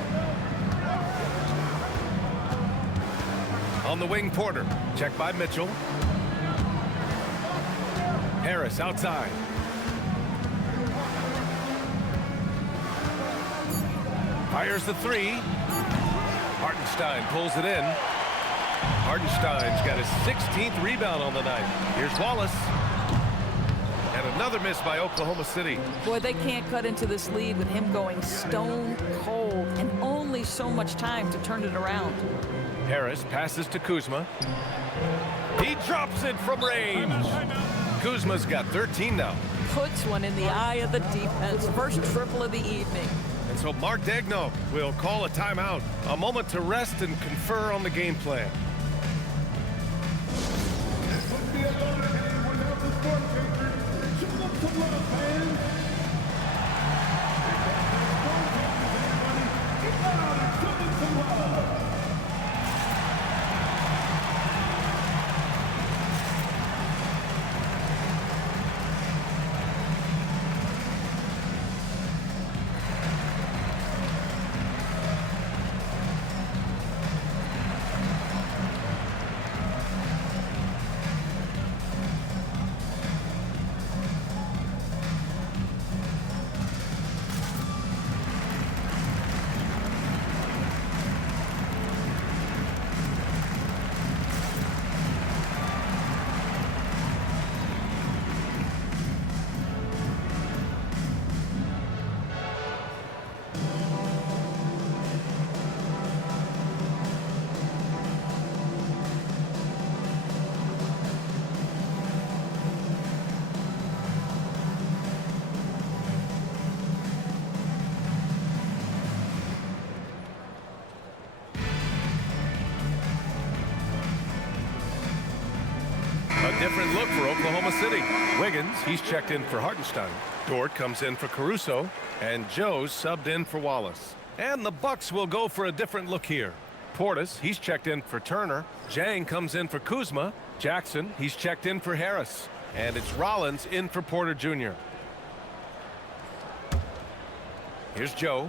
On the wing, Porter. Checked by Mitchell. Harris outside. Fires the 3. Hartenstein pulls it in. Hartenstein's got his 16th rebound on the night. Here's Wallace. And another miss by Oklahoma City. Boy, they can't cut into this lead with him going stone cold and only so much time to turn it around. Harris passes to Kuzma. He drops it from range. Kuzma's got 13 now. puts one in the eye of the defense. First triple of the evening. And so Mark Daigneault will call a timeout. A moment to rest and confer on the game plan. This would be a better game without the sport takers. Show them some love, fans. Get loud and show them some love. A different look for Oklahoma City. Wiggins, he's checked in for Hartenstein. Dort comes in for Caruso. And Joe's subbed in for Wallace. And the Bucks will go for a different look here. Portis, he's checked in for Turner. Dieng comes in for Kuzma. Jackson, he's checked in for Harris. And it's Rollins in for Porter Jr. Here's Joe,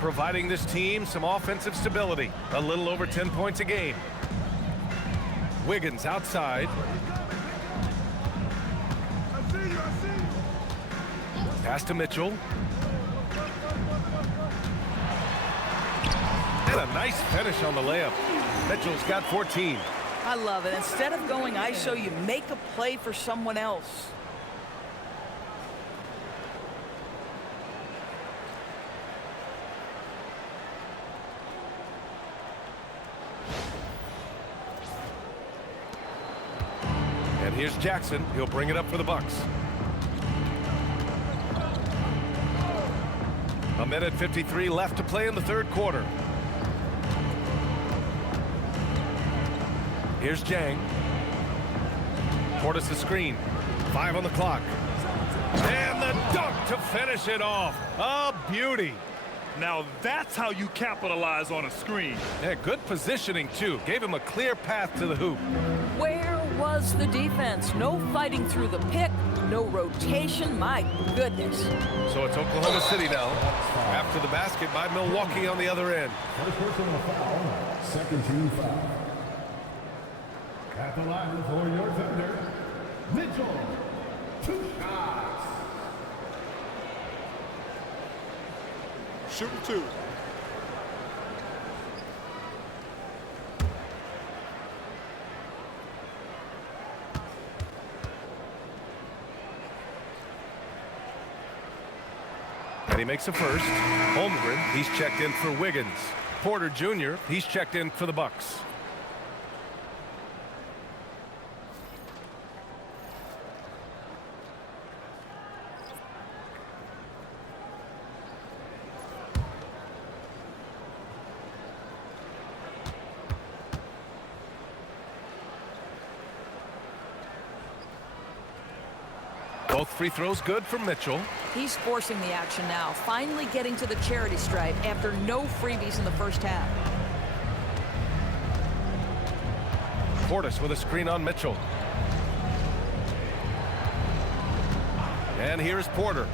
providing this team some offensive stability. A little over 10 points a game. Wiggins outside. Pass to Mitchell. And a nice finish on the layup. Mitchell's got 14. I love it. Instead of going ISO, you make a play for someone else. And here's Jackson. He'll bring it up for the Bucks. A minute 53 left to play in the third quarter. Here's Dieng. Portis the screen. 5 on the clock. And the dunk to finish it off. A beauty. Now that's how you capitalize on a screen. Yeah, good positioning, too. Gave him a clear path to the hoop. Where was the defense? No fighting through the pick, no rotation. My goodness. So it's Oklahoma City now. After the basket by Milwaukee on the other end. First personal foul, second team foul. At the line for your defender, Mitchell. 2 shots. Shooting 2. And he makes a first. Holmgren, he's checked in for Wiggins. Porter Jr., he's checked in for the Bucks. Both free throws good for Mitchell. He's forcing the action now, finally getting to the charity stripe after no freebies in the first half. Portis with a screen on Mitchell. And here's Porter.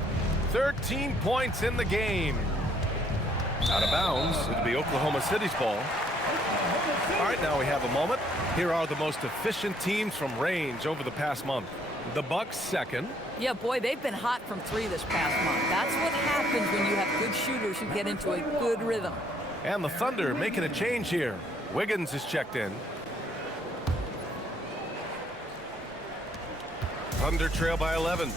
13 points in the game. Out of bounds. It'll be Oklahoma City's ball. All right, now we have a moment. Here are the most efficient teams from range over the past month. The Bucks second. Yeah, boy, they've been hot from 3 this past month. That's what happens when you have good shooters who get into a good rhythm. And the Thunder making a change here. Wiggins is checked in. Thunder trail by 11.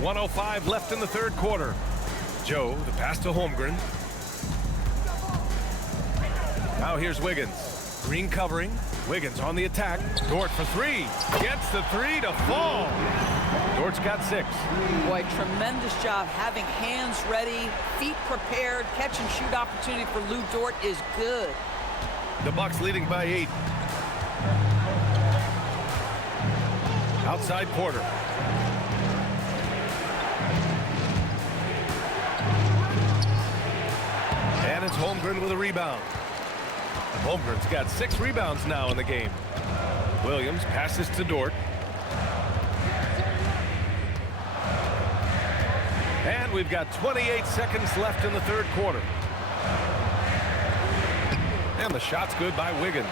1:05 left in the third quarter. Joe, the pass to Holmgren. Now here's Wiggins. Green covering. Wiggins on the attack. Dort for three. Gets the three to fall. Dort's got 6. Boy, tremendous job having hands ready, feet prepared. Catch and shoot opportunity for Lou Dort is good. The Bucks leading by 8. Outside Porter. And it's Holmgren with a rebound. Holmgren's got 6 rebounds now in the game. Williams passes to Dort. And we've got 28 seconds left in the third quarter. And the shot's good by Wiggins.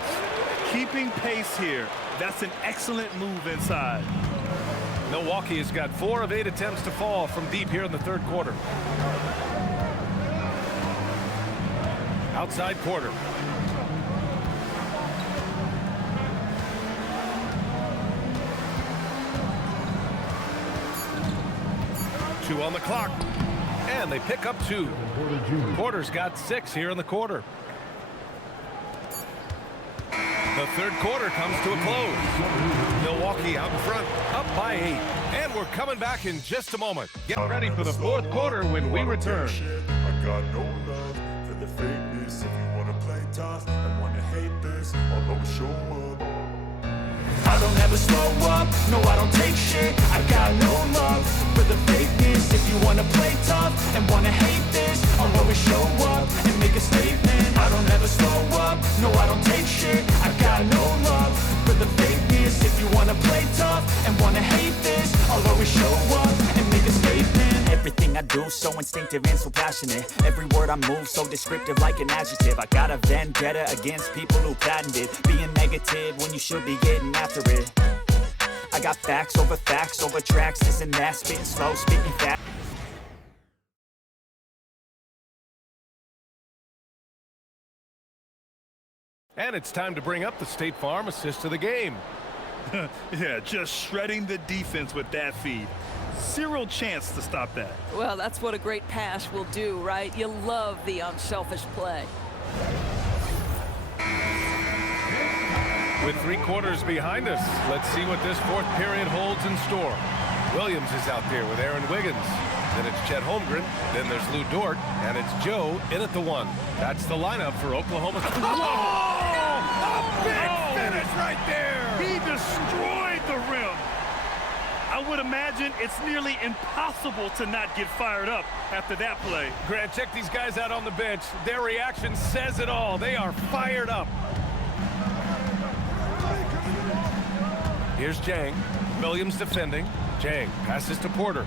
Keeping pace here. That's an excellent move inside. Milwaukee has got 4 of 8 attempts to fall from deep here in the third quarter. Outside Porter. Two on the clock. And they pick up 2. Porter's got 6 here in the quarter. The third quarter comes to a close. Milwaukee out in front, up by 8. And we're coming back in just a moment. Get ready for the fourth quarter when we return. I got no love for the fakeness. If you wanna play tough and wanna hate this, I'll always show up. I don't ever slow up, no I don't take shit. I got no love for the fakeness. If you wanna play tough and wanna hate this, I'll always show up and make a statement. I don't ever slow up, no I don't take shit. I got no love for the fakeness. If you wanna play tough and wanna hate this, I'll always show up and make a statement. Everything I do so instinctive and so passionate. Every word I move so descriptive like an adjective. I got a vendetta against people who patented being negative when you should be getting after it. I got facts over tracks, this and that, spitting slow, spitting fast. And it's time to bring up the State Farm assist of the game. Yeah, just shredding the defense with that feed. Zero chance to stop that. Well, that's what a great pass will do, right? You love the unselfish play. With 3 quarters behind us, let's see what this fourth period holds in store. Williams is out there with Aaron Wiggins. Then it's Chet Holmgren. Then there's Lou Dort. And it's Joe in at the 1. That's the lineup for Oklahoma. Oh! A big finish right there! He destroyed the rim. I would imagine it's nearly impossible to not get fired up after that play. Grant, check these guys out on the bench. Their reaction says it all. They are fired up. Here's Dieng. Williams defending. Dieng passes to Porter.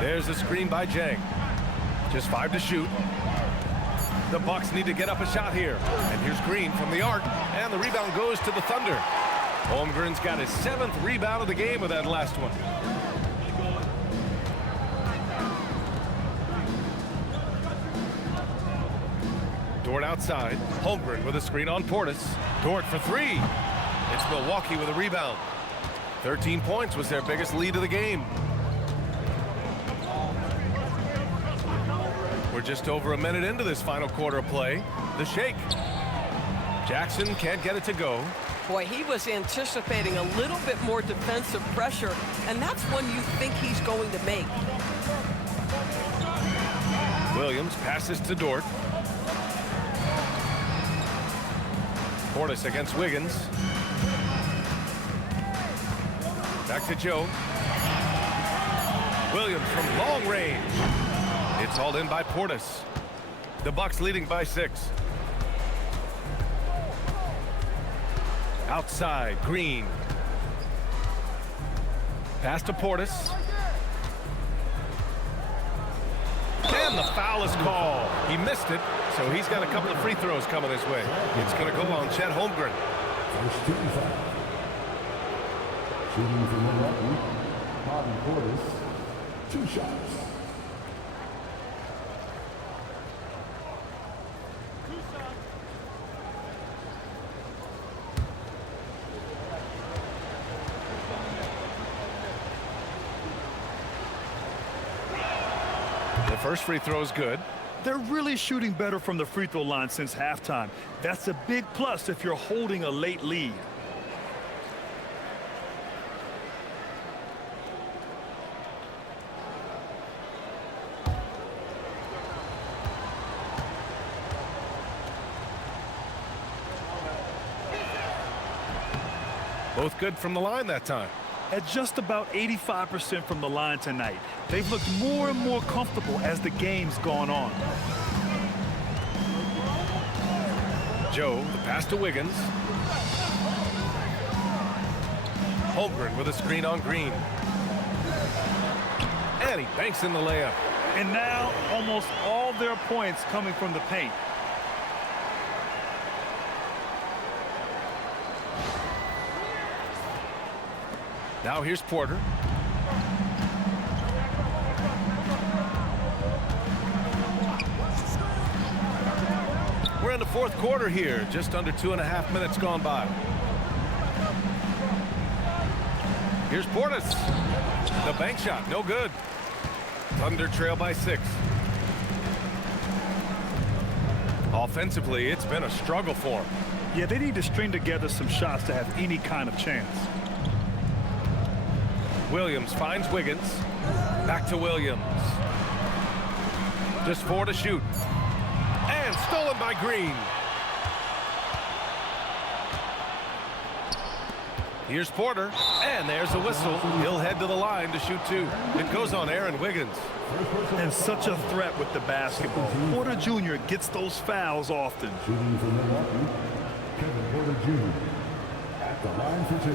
There's the screen by Dieng. Just 5 to shoot. The Bucks need to get up a shot here. And here's Green from the arc. And the rebound goes to the Thunder. Holmgren's got his 7th rebound of the game with that last one. Dort outside. Holmgren with a screen on Portis. Dort for 3. It's Milwaukee with a rebound. 13 points was their biggest lead of the game. We're just over a minute into this final quarter of play. The shake. Jackson can't get it to go. Boy, he was anticipating a little bit more defensive pressure, and that's one you think he's going to make. Williams passes to Dort. Portis against Wiggins. Back to Joe. Williams from long range. It's hauled in by Portis. The Bucks leading by 6. Outside, Green. Pass to Portis. And the foul is called. He missed it, so he's got a couple of free throws coming his way. It's going to go on Chet Holmgren. First shooting foul. Shooting for Milwaukee, Bobby Portis, 2 shots. The first free throw is good. They're really shooting better from the free throw line since halftime. That's a big plus if you're holding a late lead. Both good from the line that time. At just about 85% from the line tonight. They've looked more and more comfortable as the game's gone on. Joe, the pass to Wiggins. Holmgren with a screen on Green. And he banks in the layup. And now almost all their points coming from the paint. Now here's Porter. We're in the fourth quarter here, just under 2.5 minutes gone by. Here's Portis. The bank shot, no good. Thunder trail by 6. Offensively, it's been a struggle for them. Yeah, they need to string together some shots to have any kind of chance. Williams finds Wiggins. Back to Williams. Just 4 to shoot. And stolen by Green. Here's Porter. And there's a whistle. He'll head to the line to shoot 2. It goes on Aaron Wiggins. And such a threat with the basketball. Porter Jr. gets those fouls often. Shooting for Milwaukee, Kevin Porter Jr. at the line for 2.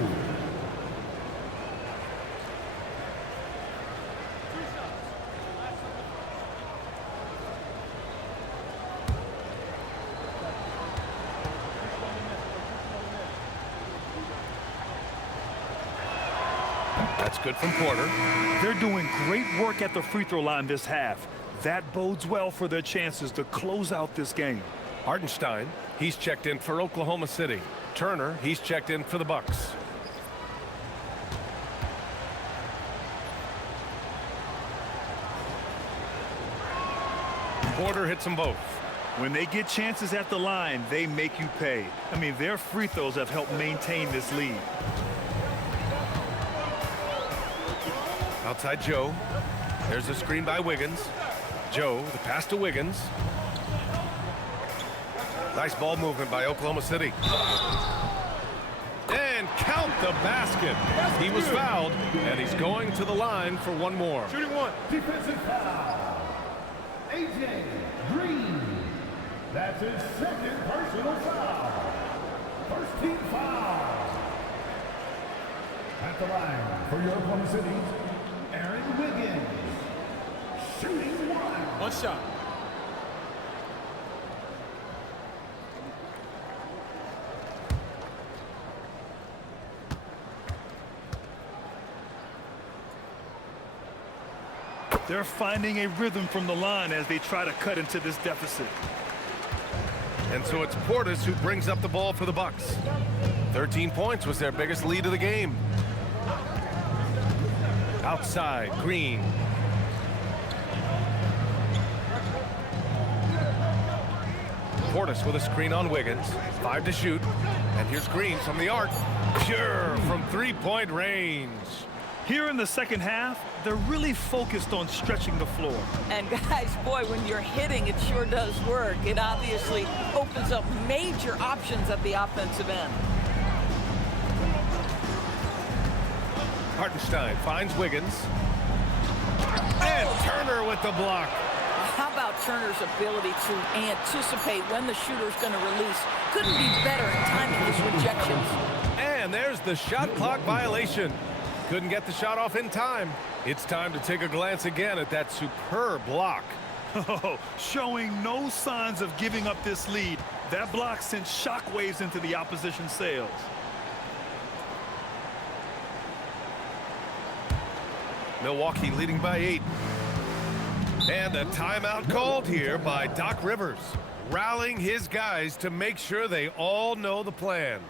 That's good from Porter. They're doing great work at the free throw line this half. That bodes well for their chances to close out this game. Hartenstein, he's checked in for Oklahoma City. Turner, he's checked in for the Bucks. Porter hits them both. When they get chances at the line, they make you pay. I mean, their free throws have helped maintain this lead. Outside Joe. There's a screen by Wiggins. Joe, the pass to Wiggins. Nice ball movement by Oklahoma City. And count the basket. He was fouled, and he's going to the line for one more. Shooting 1. Defensive foul. A.J. Green. That's his second personal foul. First team foul. At the line for your Oklahoma City, Aaron Wiggins. Shooting 1. One shot. They're finding a rhythm from the line as they try to cut into this deficit. And so it's Portis who brings up the ball for the Bucks. 13 points was their biggest lead of the game. Outside, Green. Portis with a screen on Wiggins. 5 to shoot. And here's Green from the arc. Pure from three-point range. Here in the second half, they're really focused on stretching the floor. And guys, boy, when you're hitting, it sure does work. It obviously opens up major options at the offensive end. Hartenstein finds Wiggins. And Turner with the block. How about Turner's ability to anticipate when the shooter's going to release? Couldn't be better at timing his rejections. And there's the shot clock violation. Couldn't get the shot off in time. It's time to take a glance again at that superb block. Oh, showing no signs of giving up this lead. That block sent shockwaves into the opposition sails. Milwaukee leading by 8. And a timeout called here by Doc Rivers, rallying his guys to make sure they all know the plan.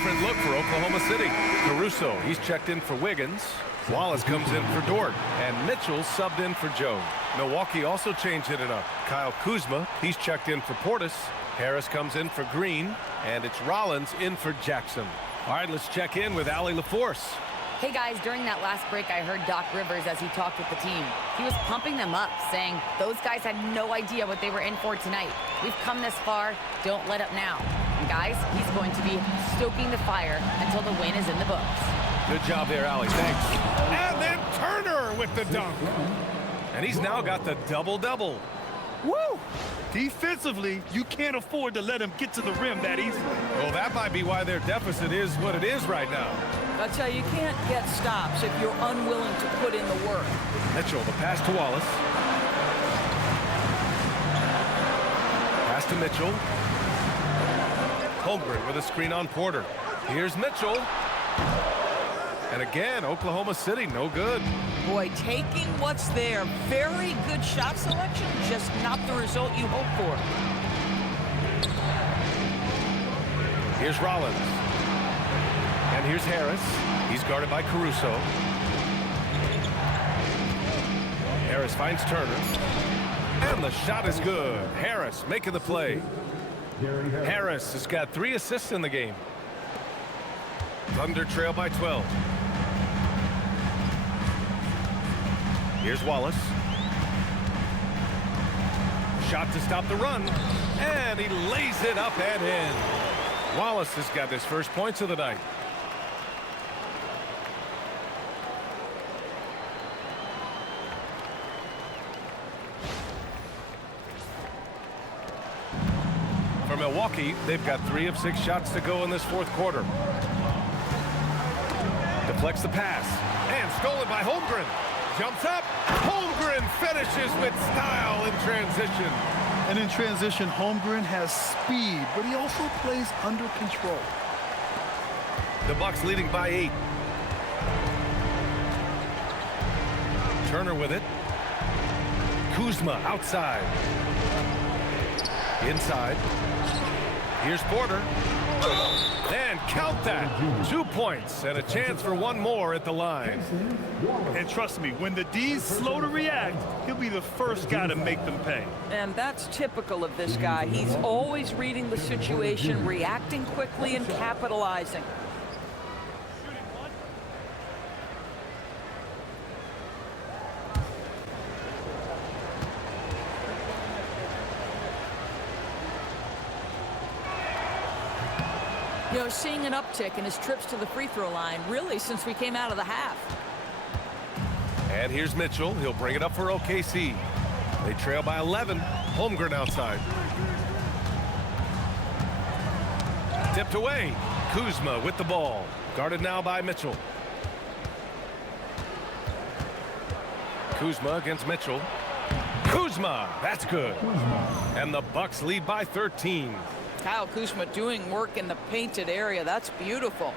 different look for Oklahoma City. Caruso, he's checked in for Wiggins. Wallace comes in for Dort. And Mitchell subbed in for Joe. Milwaukee also changed it up. Kyle Kuzma, he's checked in for Portis. Harris comes in for Green. And it's Rollins in for Jackson. All right, let's check in with Allie LaForce. Hey guys, during that last break, I heard Doc Rivers as he talked with the team. He was pumping them up, saying those guys had no idea what they were in for tonight. We've come this far, don't let up now. And guys, he's going to be stoking the fire until the win is in the books. Good job there, Allie. Thanks. And then Turner with the dunk. And he's now got the double-double. Woo! Defensively, you can't afford to let him get to the rim that easily. Well, that might be why their deficit is what it is right now. I tell you, you can't get stops if you're unwilling to put in the work. Mitchell, the pass to Wallace. Pass to Mitchell. Holmgren with a screen on Porter. Here's Mitchell. And again, Oklahoma City, no good. Boy, taking what's there. Very good shot selection, just not the result you hope for. Here's Rollins. And here's Harris. He's guarded by Caruso. Harris finds Turner. And the shot is good. Harris making the play. Harris has got 3 assists in the game. Thunder trail by 12. Here's Wallace. Shot to stop the run. And he lays it up and in. Wallace has got his first points of the night. For Milwaukee, they've got 3 of 6 shots to go in this fourth quarter. Deflects the pass. And stolen by Holmgren. Jumps up. Holmgren finishes with style in transition. And in transition, Holmgren has speed, but he also plays under control. The Bucks leading by 8. Turner with it. Kuzma outside. Inside. Here's Porter. And count that. 2 points and a chance for one more at the line. And trust me, when the D's slow to react, he'll be the first guy to make them pay. And that's typical of this guy. He's always reading the situation, reacting quickly, and capitalizing. You know, seeing an uptick in his trips to the free throw line, really, since we came out of the half. And here's Mitchell. He'll bring it up for OKC. They trail by 11. Holmgren outside. Tipped away. Kuzma with the ball. Guarded now by Mitchell. Kuzma against Mitchell. Kuzma, that's good. And the Bucks lead by 13. Kyle Kuzma doing work in the painted area. That's beautiful.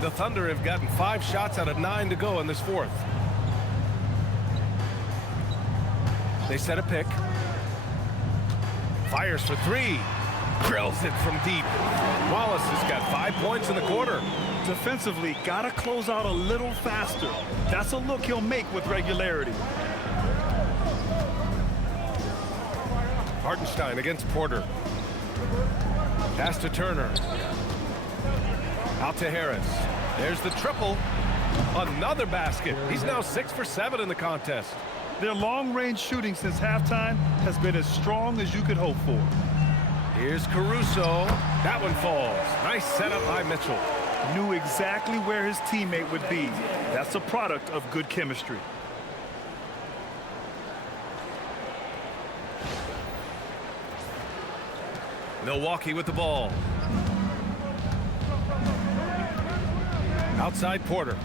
The Thunder have gotten 5 shots out of 9 to go in this fourth. They set a pick. Fires for 3. Drills it from deep. Wallace has got 5 points in the quarter. Defensively, gotta close out a little faster. That's a look he'll make with regularity. Hartenstein against Porter. Pass to Turner. Out to Harris. There's the triple. Another basket. He's now 6 for 7 in the contest. Their long-range shooting since halftime has been as strong as you could hope for. Here's Caruso. That one falls. Nice setup by Mitchell. Knew exactly where his teammate would be. That's a product of good chemistry. Milwaukee with the ball. Outside Porter.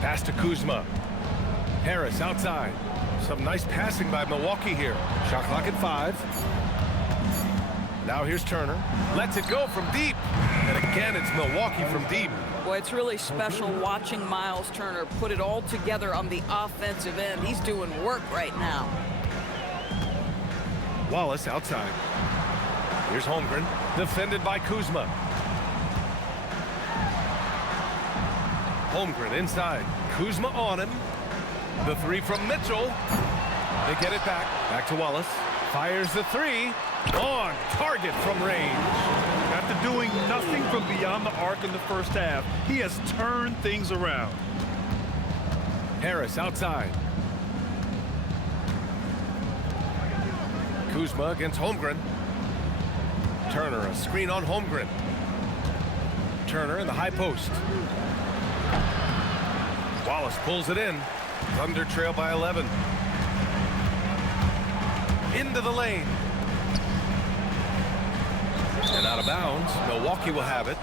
Pass to Kuzma. Harris outside. Some nice passing by Milwaukee here. Shot clock at 5. Now here's Turner. Lets it go from deep. And again, it's Milwaukee from deep. Boy, it's really special watching Myles Turner put it all together on the offensive end. He's doing work right now. Wallace outside. Here's Holmgren, defended by Kuzma. Holmgren inside. Kuzma on him. The three from Mitchell. They get it back. Back to Wallace. Fires the three. On target from range. After doing nothing from beyond the arc in the first half, he has turned things around. Harris outside. Kuzma against Holmgren. Turner, a screen on Holmgren. Turner in the high post. Wallace pulls it in. Thunder trail by 11. Into the lane. And out of bounds. Milwaukee will have it.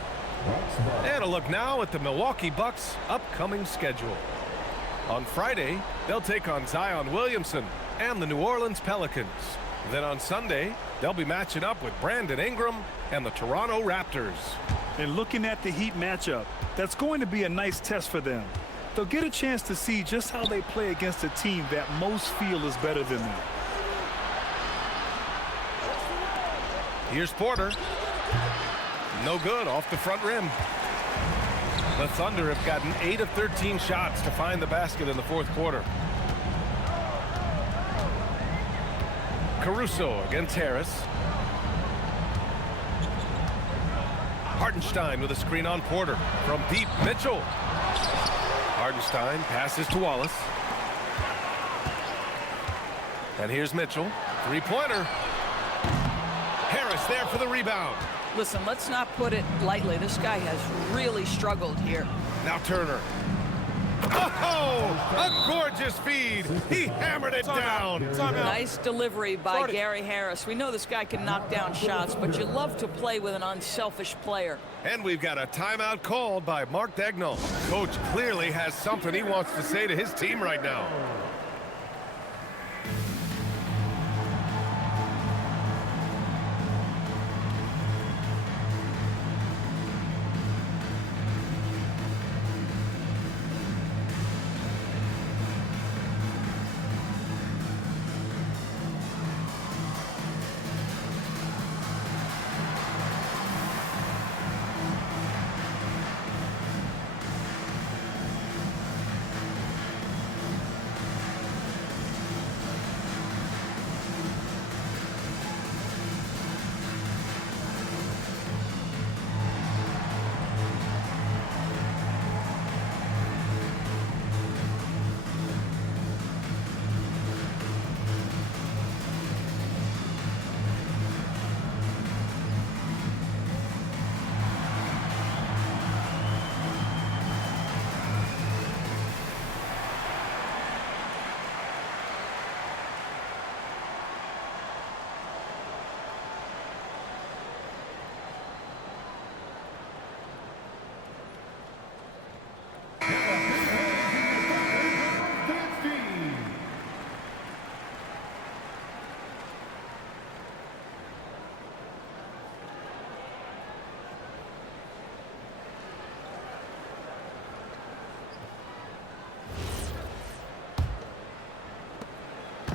And a look now at the Milwaukee Bucks' upcoming schedule. On Friday, they'll take on Zion Williamson and the New Orleans Pelicans. Then on Sunday, they'll be matching up with Brandon Ingram and the Toronto Raptors. And looking at the Heat matchup, that's going to be a nice test for them. They'll get a chance to see just how they play against a team that most feel is better than them. Here's Porter. No good off the front rim. The Thunder have gotten 8 of 13 shots to find the basket in the fourth quarter. Caruso against Harris. Hartenstein with a screen on Porter. From deep, Mitchell. Hartenstein passes to Wallace. And here's Mitchell. Three-pointer. Harris there for the rebound. Listen, let's not put it lightly. This guy has really struggled here. Now Turner. Oh, a gorgeous feed. He hammered it down. Nice delivery by Gary Harris. We know this guy can knock down shots, but you love to play with an unselfish player. And we've got a timeout called by Mark Daigneault. Coach clearly has something he wants to say to his team right now.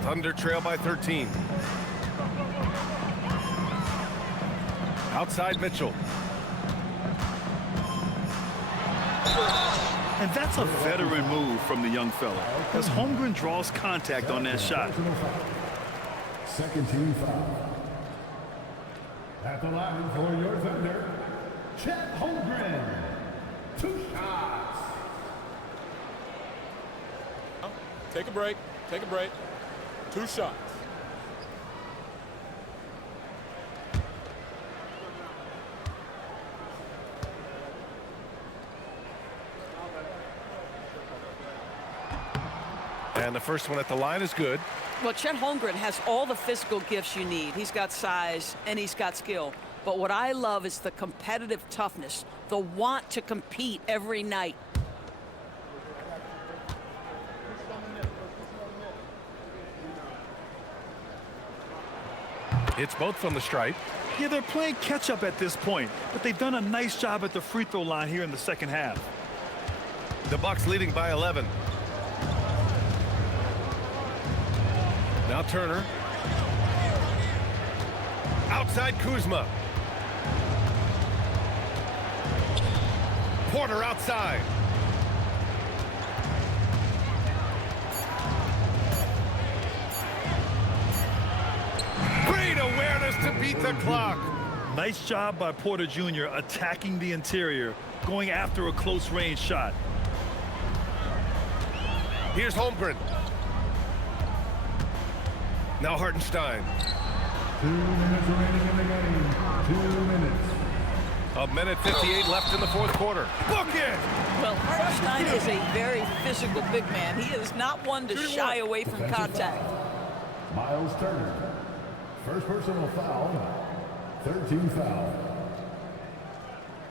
Thunder trail by 13. Outside Mitchell. And that's a veteran move from the young fella, as Holmgren draws contact on that shot. Second team foul. At the line for your Thunder, Chet Holmgren. 2 shots. Take a break. Take a break. 2 shots. And the first one at the line is good. Well, Chet Holmgren has all the physical gifts you need. He's got size and he's got skill. But what I love is the competitive toughness, the want to compete every night. It's both from the stripe. Yeah, they're playing catch-up at this point, but they've done a nice job at the free throw line here in the second half. The Bucks leading by 11. Now Turner. Outside Kuzma. Porter outside. Great awareness to beat the clock. Nice job by Porter Jr. attacking the interior, going after a close-range shot. Here's Holmgren. Now Hartenstein. 2 minutes remaining in the game. 2 minutes. A minute 58 left in the fourth quarter. Book it! Well, Hartenstein is a very physical big man. He is not one to shy away from contact. Myles Turner. First personal foul. 13 foul.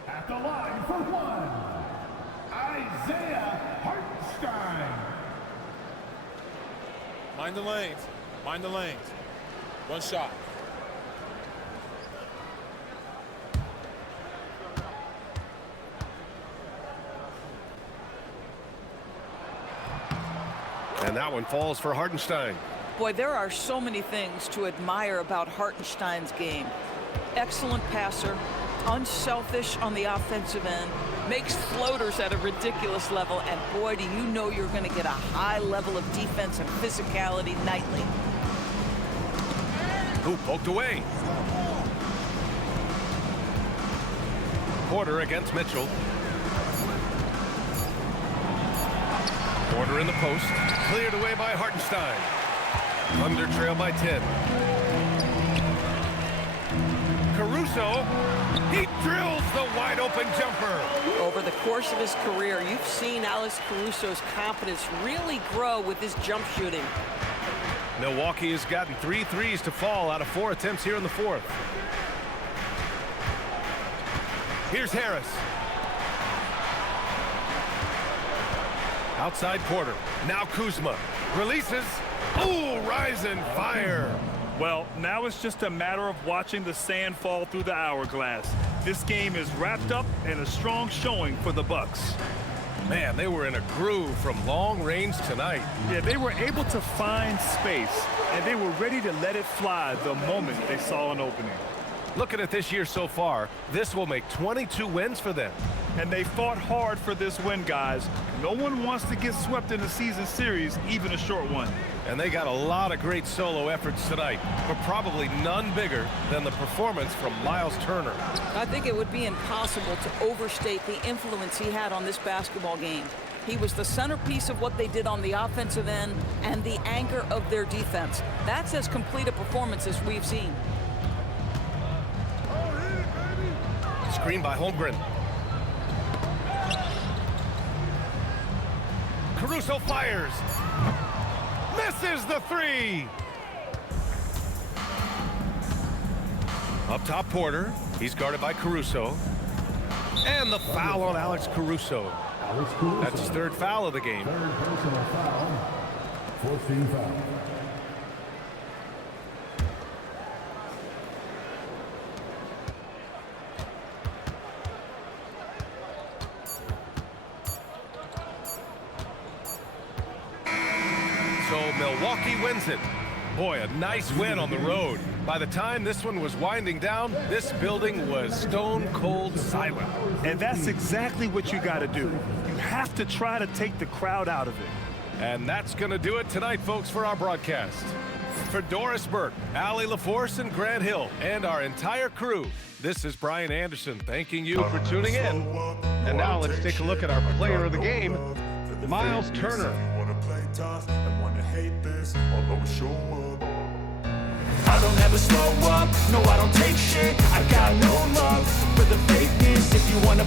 At the line for one, Isaiah Hartenstein. Mind the lanes. Mind the lanes. One shot. And that one falls for Hartenstein. Boy, there are so many things to admire about Hartenstein's game. Excellent passer, unselfish on the offensive end, makes floaters at a ridiculous level, and boy, do you know you're going to get a high level of defense and physicality nightly. Who poked away? Porter against Mitchell. Porter in the post. Cleared away by Hartenstein. Thunder trail by 10. Caruso. He drills the wide open jumper. Over the course of his career, you've seen Alex Caruso's confidence really grow with his jump shooting. Milwaukee has gotten 3 threes to fall out of 4 attempts here in the fourth. Here's Harris. Outside Porter. Now Kuzma. Releases. Ooh, rising fire. Well, now it's just a matter of watching the sand fall through the hourglass. This game is wrapped up in a strong showing for the Bucks. Man, they were in a groove from long range tonight. Yeah, they were able to find space, and they were ready to let it fly the moment they saw an opening. Looking at this year so far, this will make 22 wins for them. And they fought hard for this win, guys. No one wants to get swept in a season series, even a short one. And they got a lot of great solo efforts tonight, but probably none bigger than the performance from Myles Turner. I think it would be impossible to overstate the influence he had on this basketball game. He was the centerpiece of what they did on the offensive end and the anchor of their defense. That's as complete a performance as we've seen. Screen by Holmgren. Caruso fires. Misses the three. Up top, Porter. He's guarded by Caruso. And the foul on Alex Caruso. That's his third foul of the game. Third personal foul. 14 foul. So Milwaukee wins it. Boy, a nice win on the road. By the time this one was winding down, this building was stone cold silent. And that's exactly what you got to do. You have to try to take the crowd out of it. And that's going to do it tonight, folks, for our broadcast. For Doris Burke, Allie LaForce, and Grant Hill, and our entire crew, this is Brian Anderson thanking you for tuning in. And now let's take a look at our player of the game, Myles Turner. I don't ever slow up, no I don't take shit. I got no love for the fakeness. If you wanna